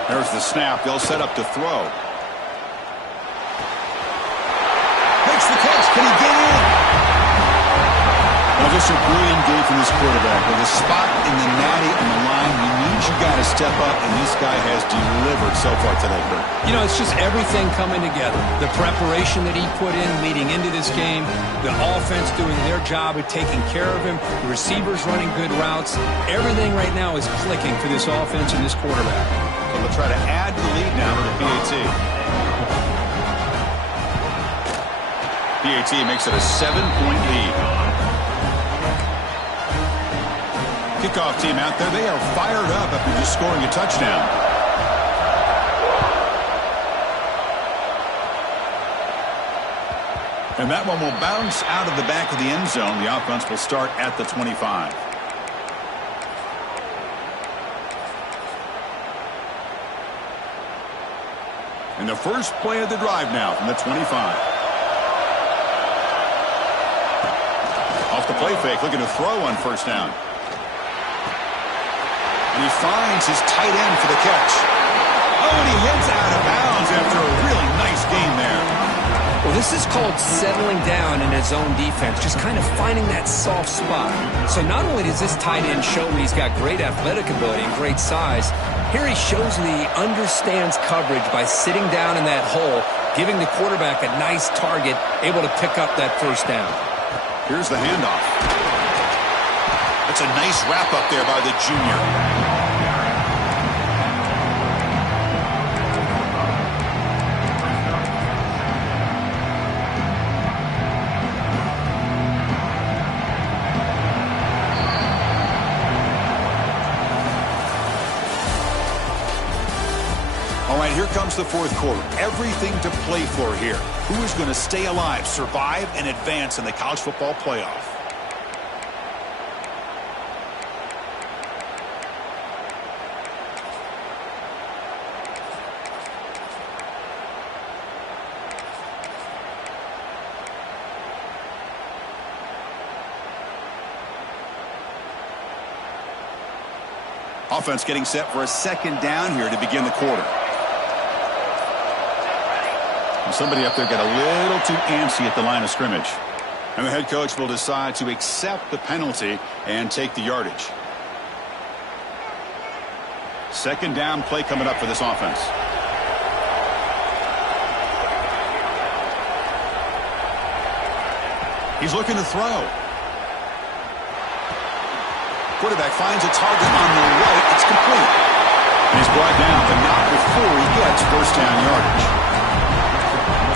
There's the snap. They'll set up to throw. Makes the catch. Can he get in? Now, just a brilliant game from this quarterback. With a spot in the natty on the line, he needs you guys to step up, and this guy has delivered so far today, Kurt. You know, it's just everything coming together. The preparation that he put in leading into this game, the offense doing their job of taking care of him, the receivers running good routes. Everything right now is clicking for this offense and this quarterback. So they'll try to add the lead now to the PAT. PAT makes it a 7-point lead. Kickoff team out there. They are fired up after just scoring a touchdown. And that one will bounce out of the back of the end zone. The offense will start at the 25. And the first play of the drive now from the 25. Off the play fake, looking to throw on 1st down. And he finds his tight end for the catch. Oh, and he heads out of bounds after a really nice game there. Well, this is called settling down in his own defense, just kind of finding that soft spot. So not only does this tight end show that he's got great athletic ability and great size, here he shows that he understands coverage by sitting down in that hole, giving the quarterback a nice target, able to pick up that 1st down. Here's the handoff. That's a nice wrap up there by the junior. All right, here comes the 4th quarter. Everything to play for here. Who is going to stay alive, survive, and advance in the college football playoff? Offense getting set for a 2nd down here to begin the quarter. Somebody up there got a little too antsy at the line of scrimmage. And the head coach will decide to accept the penalty and take the yardage. 2nd down play coming up for this offense. He's looking to throw. Quarterback finds a target on the right. It's complete. And he's brought down, but not before he gets 1st down yardage.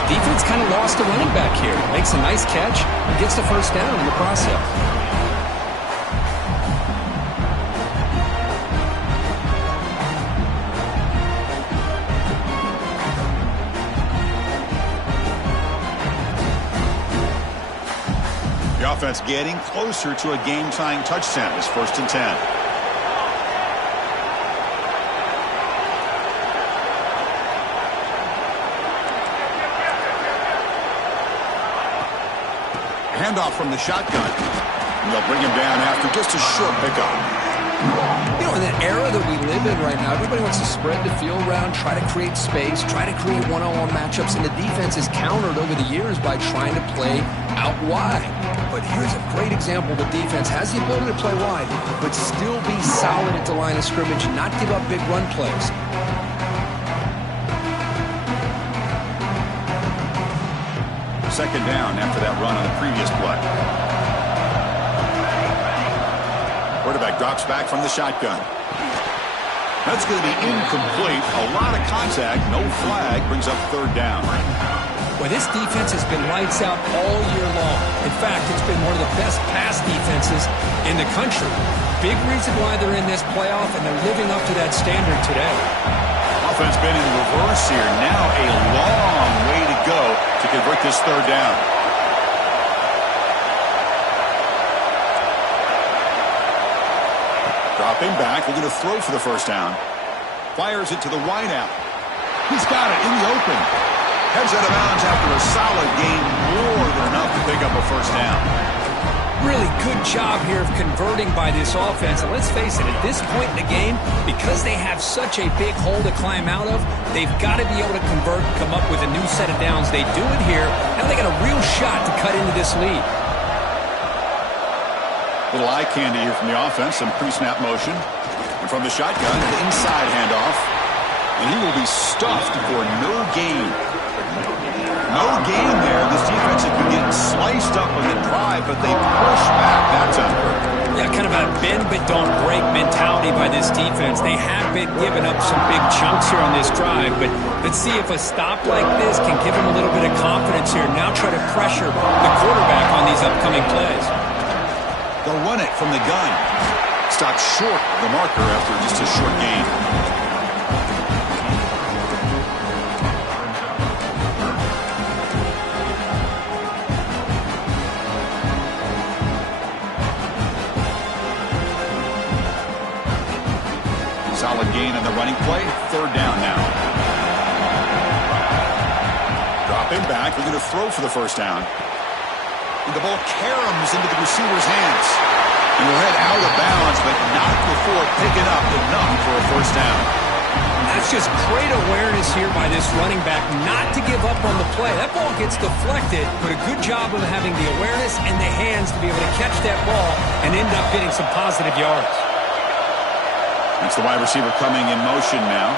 Defense kind of lost a running back here. Makes a nice catch, gets the 1st down in the process. The offense getting closer to a game-tying touchdown. It's 1st and 10. Handoff from the shotgun. And they'll bring him down after just a short pickup. You know, in the era that we live in right now, everybody wants to spread the field around, try to create space, try to create one-on-one matchups, and the defense is countered over the years by trying to play out wide. But here's a great example. The defense has the ability to play wide, but still be solid at the line of scrimmage and not give up big run plays. Second down after that run on the previous play. Quarterback drops back from the shotgun. That's going to be incomplete. A lot of contact. No flag. Brings up third down. Well, this defense has been lights out all year long. In fact, it's been one of the best pass defenses in the country. Big reason why they're in this playoff, and they're living up to that standard today. Offense been in reverse here. Now a long way to go to convert this third down. Dropping back, looking to throw for the first down. Fires it to the wideout. He's got it in the open. Heads out of bounds after a solid gain, more than enough to pick up a first down. Really good job here of converting by this offense. And let's face it, at this point in the game, because they have such a big hole to climb out of, they've got to be able to convert, come up with a new set of downs. They do it here. Now they got a real shot to cut into this lead. Little eye candy here from the offense, some pre-snap motion. And from the shotgun, an inside handoff. And he will be stuffed for no gain. No gain there. This defense has been getting sliced up on the drive, but they push back that time. Yeah, kind of a bend but don't break mentality by this defense. They have been giving up some big chunks here on this drive, but let's see if a stop like this can give them a little bit of confidence here. Now try to pressure the quarterback on these upcoming plays. They'll run it from the gun. Stopped short of the marker after just a short gain. Solid gain on the running play. Third down now. Dropping back. We're going to throw for the first down. And the ball caroms into the receiver's hands. And will head out of bounds, but not before picking up enough for a first down. That's just great awareness here by this running back not to give up on the play. That ball gets deflected, but a good job of having the awareness and the hands to be able to catch that ball and end up getting some positive yards. That's the wide receiver coming in motion now.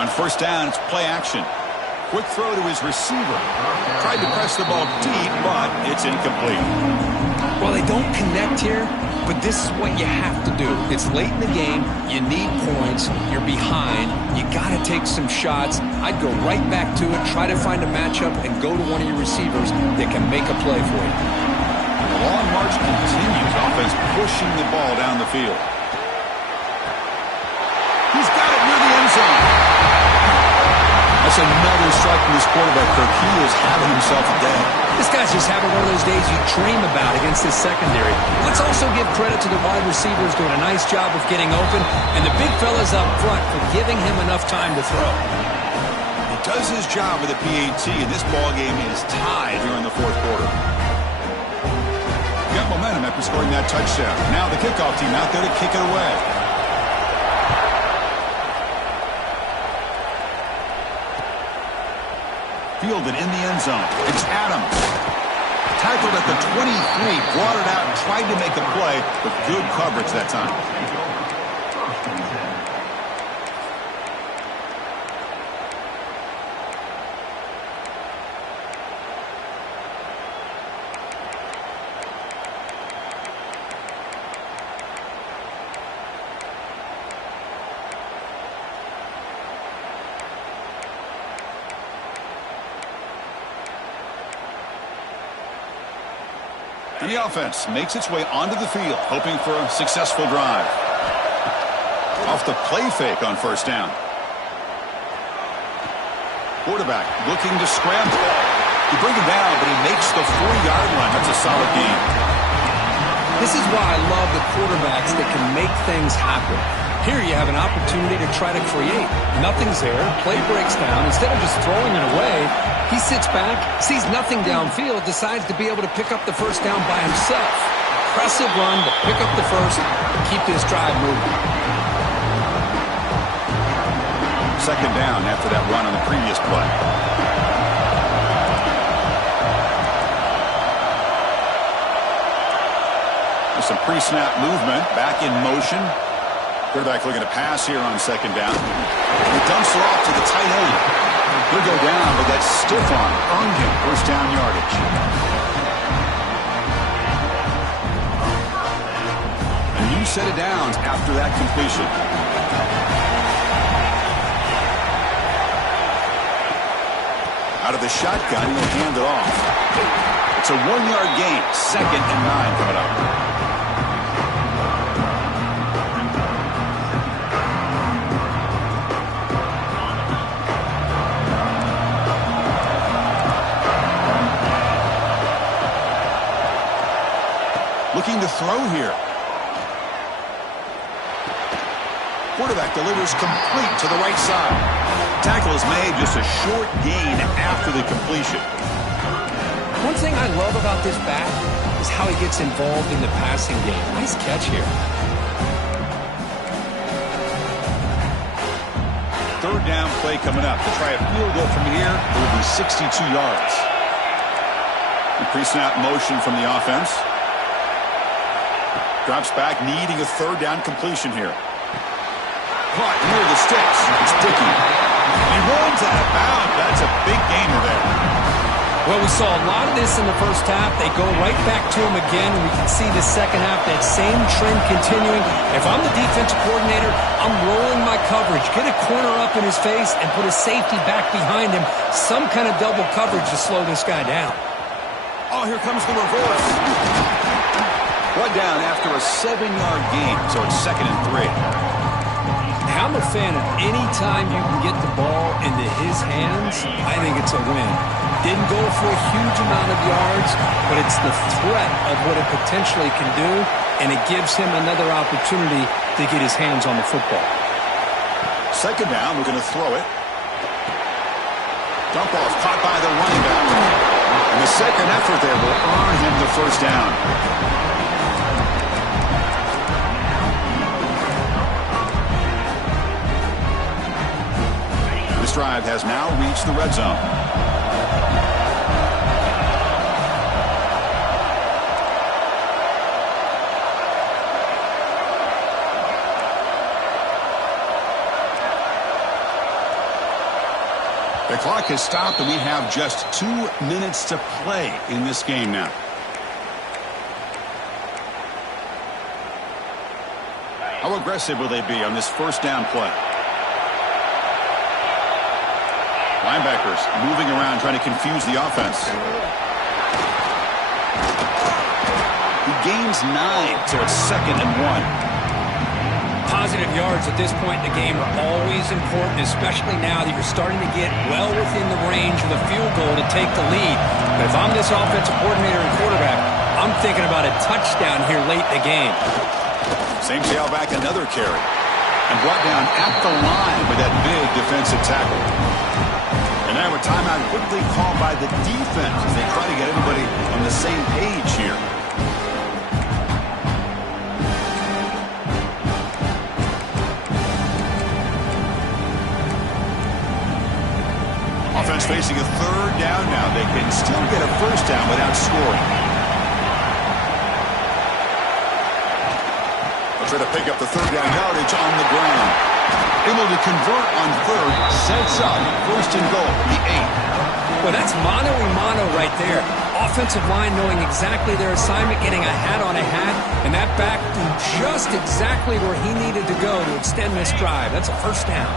On first down, it's play action. Quick throw to his receiver. Tried to press the ball deep, but it's incomplete. Well, they don't connect here, but this is what you have to do. It's late in the game. You need points. You're behind. You got to take some shots. I'd go right back to it, try to find a matchup, and go to one of your receivers that can make a play for you. The long march continues. Offense pushing the ball down the field. He's got it near the end zone. That's another strike from this quarterback, Kirk. He is having himself a day. This guy's just having one of those days you dream about against his secondary. Let's also give credit to the wide receivers doing a nice job of getting open, and the big fellas up front for giving him enough time to throw. He does his job with the PAT, and this ball game is tied here in the fourth quarter. Got momentum after scoring that touchdown. Now the kickoff team out there to kick it away. Fielded in the end zone. It's Adams. Tackled at the 23, brought it out, and tried to make a play, but good coverage that time. And the offense makes its way onto the field, hoping for a successful drive. Off the play fake on first down. Quarterback looking to scramble. He brings it down, but he makes the 40-yard line. That's a solid gain. This is why I love the quarterbacks that can make things happen. Here you have an opportunity to try to create. Nothing's there. Play breaks down. Instead of just throwing it away, He sits back, sees nothing downfield, decides to be able to pick up the first down by himself. Impressive run to pick up the first and keep this drive moving. Second down after that run on the previous play. There's some pre-snap movement, back in motion. Quarterback looking to pass here on second down. He dumps it off to the tight end. He'll go down, but that stiff arm earned him first down yardage. A new set of downs after that completion. Out of the shotgun, he'll hand it off. It's a 1-yard gain. 2nd and 9 coming up. Looking to throw here. Quarterback delivers complete to the right side. Tackle is made, just a short gain after the completion. One thing I love about this back is how he gets involved in the passing game. Nice catch here. Third down play coming up. To try a field goal from here, it will be 62 yards. The pre-snap motion from the offense. Drops back, needing a third down completion here. Caught near the sticks. It's Dickey. He runs out of bounds. That's a big gainer there. Well, we saw a lot of this in the first half. They go right back to him again, and we can see the second half, that same trend continuing. If I'm the defensive coordinator, I'm rolling my coverage. Get a corner up in his face and put a safety back behind him. Some kind of double coverage to slow this guy down. Oh, here comes the reverse. One down after a 7-yard gain, so it's 2nd and 3. I'm a fan of any time you can get the ball into his hands. I think it's a win. Didn't go for a huge amount of yards, but it's the threat of what it potentially can do, and it gives him another opportunity to get his hands on the football. Second down, we're going to throw it. Dump off caught by the running back. And the second effort there will earn him the first down. This drive has now reached the red zone. The clock has stopped, and we have just 2 minutes to play in this game now. How aggressive will they be on this first down play? Linebackers moving around, trying to confuse the offense. He gains 9, so it's 2nd and 1. Positive yards at this point in the game are always important, especially now that you're starting to get well within the range of the field goal to take the lead. But if I'm this offensive coordinator and quarterback, I'm thinking about a touchdown here late in the game. Same tailback, another carry. And brought down at the line with that big defensive tackle. And now a timeout quickly called by the defense as they try to get everybody on the same page here. Offense facing a third down now. They can still get a first down without scoring. They'll try to pick up the third down yardage on the ground. Able to convert on third, sets up first and goal, the 8. Well, that's mano-a-mano right there. Offensive line knowing exactly their assignment, getting a hat on a hat, and that back to just exactly where he needed to go to extend this drive. That's a first down.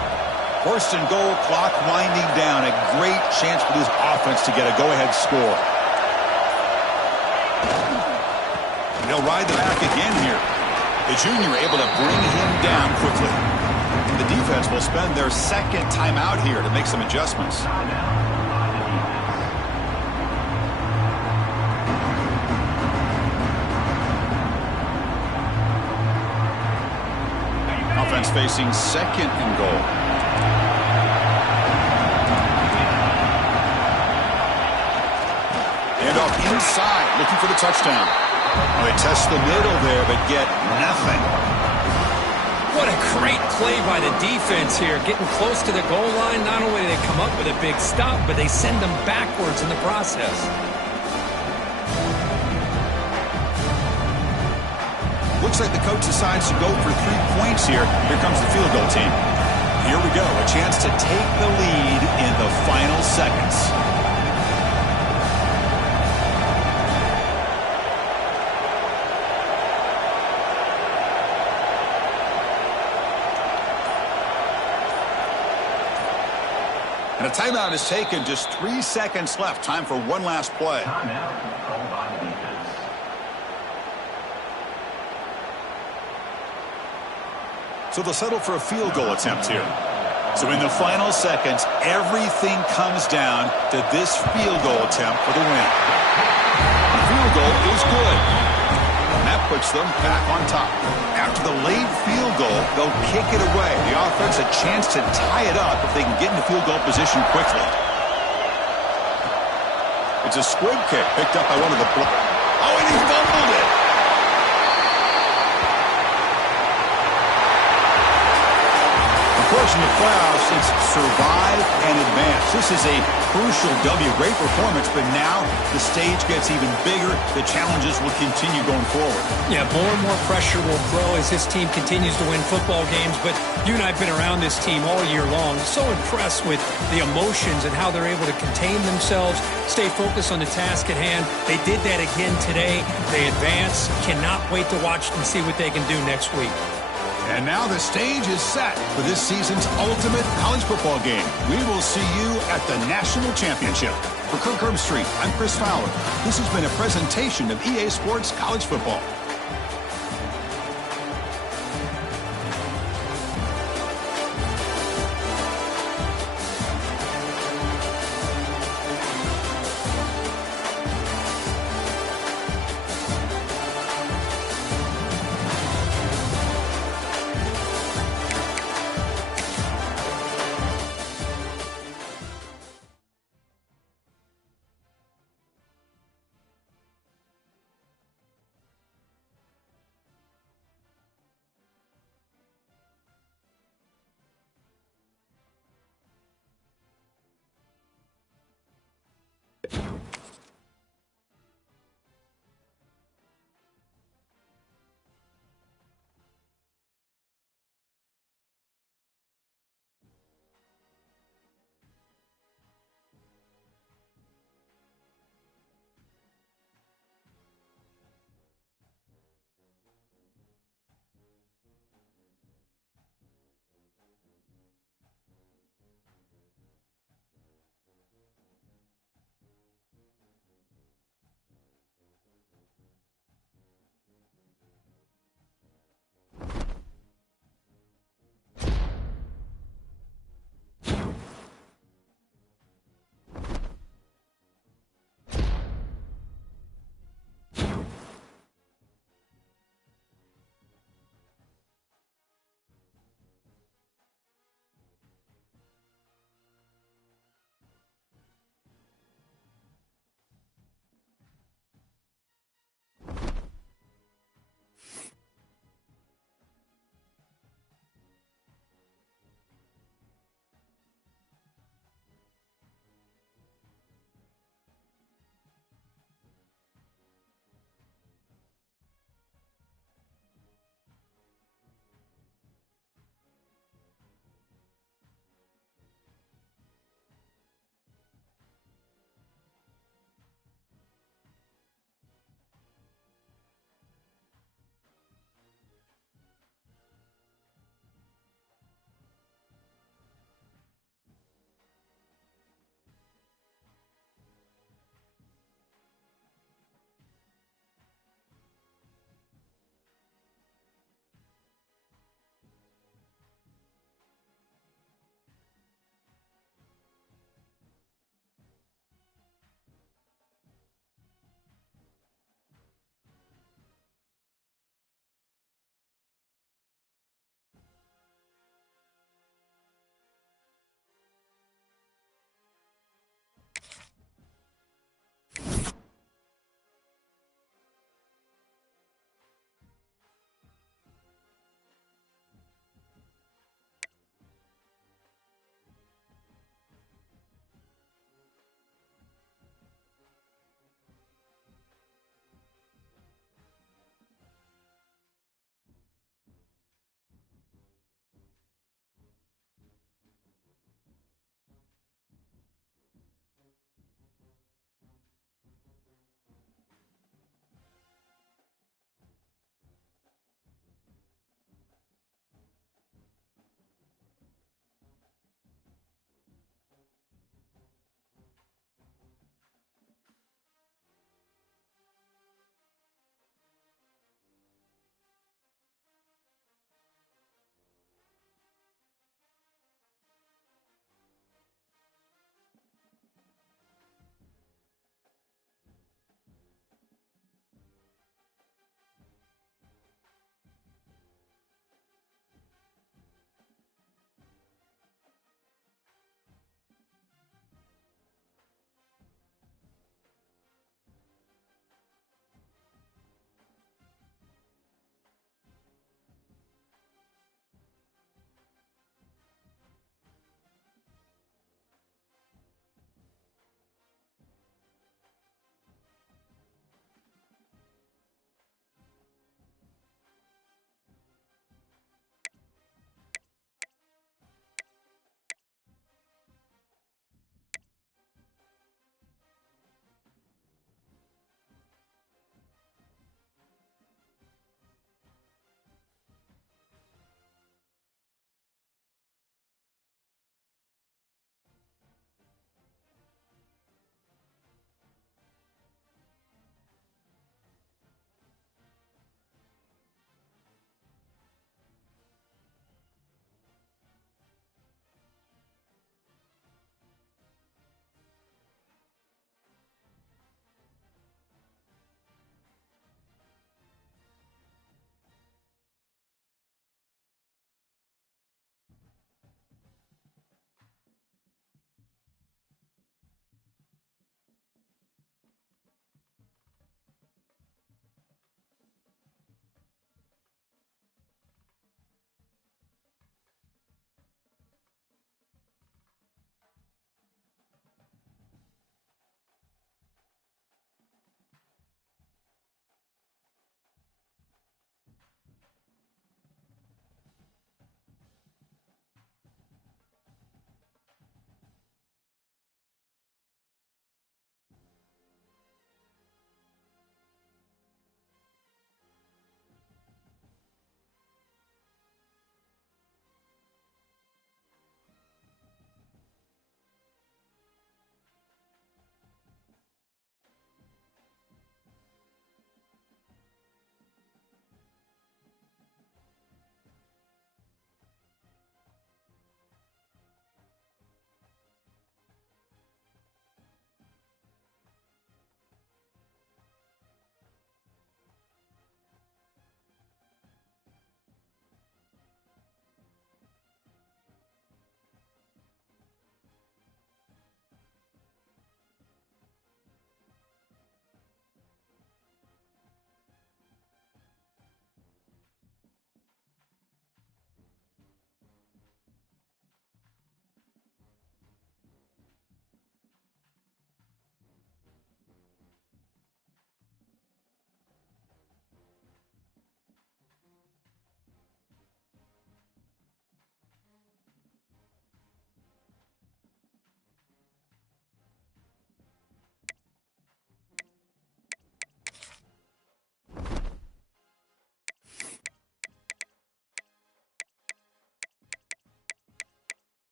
First and goal, clock winding down. A great chance for this offense to get a go-ahead score. They'll ride the back again here. The junior able to bring him down quickly. The defense will spend their second timeout here to make some adjustments. Offense facing second and goal. inside, looking for the touchdown. Well, they test the middle there, but get nothing. What a great play by the defense here. Getting close to the goal line, not only do they come up with a big stop, but they send them backwards in the process. Looks like the coach decides to go for 3 points here. Here comes the field goal team. Here we go, a chance to take the lead in the final seconds. And a timeout is taken. Just 3 seconds left. Time for one last play. So they'll settle for a field goal attempt here. So in the final seconds, everything comes down to this field goal attempt for the win. The field goal is good. And that puts them back on top. After the late field goal, they'll kick it away. The offense a chance to tie it up if they can get into field goal position quickly. It's a squib kick picked up by one of the... Oh, and he fumbled it. Of course, in the playoffs, it's survive and advance. This is a crucial W. Great performance, but now the stage gets even bigger. The challenges will continue going forward. Yeah, more and more pressure will grow as this team continues to win football games. But you and I have been around this team all year long. So impressed with the emotions and how they're able to contain themselves, stay focused on the task at hand. They did that again today. They advance. Cannot wait to watch and see what they can do next week. And now the stage is set for this season's ultimate college football game. We will see you at the National Championship. For Kirk Herbstreit, I'm Chris Fowler. This has been a presentation of EA Sports College Football.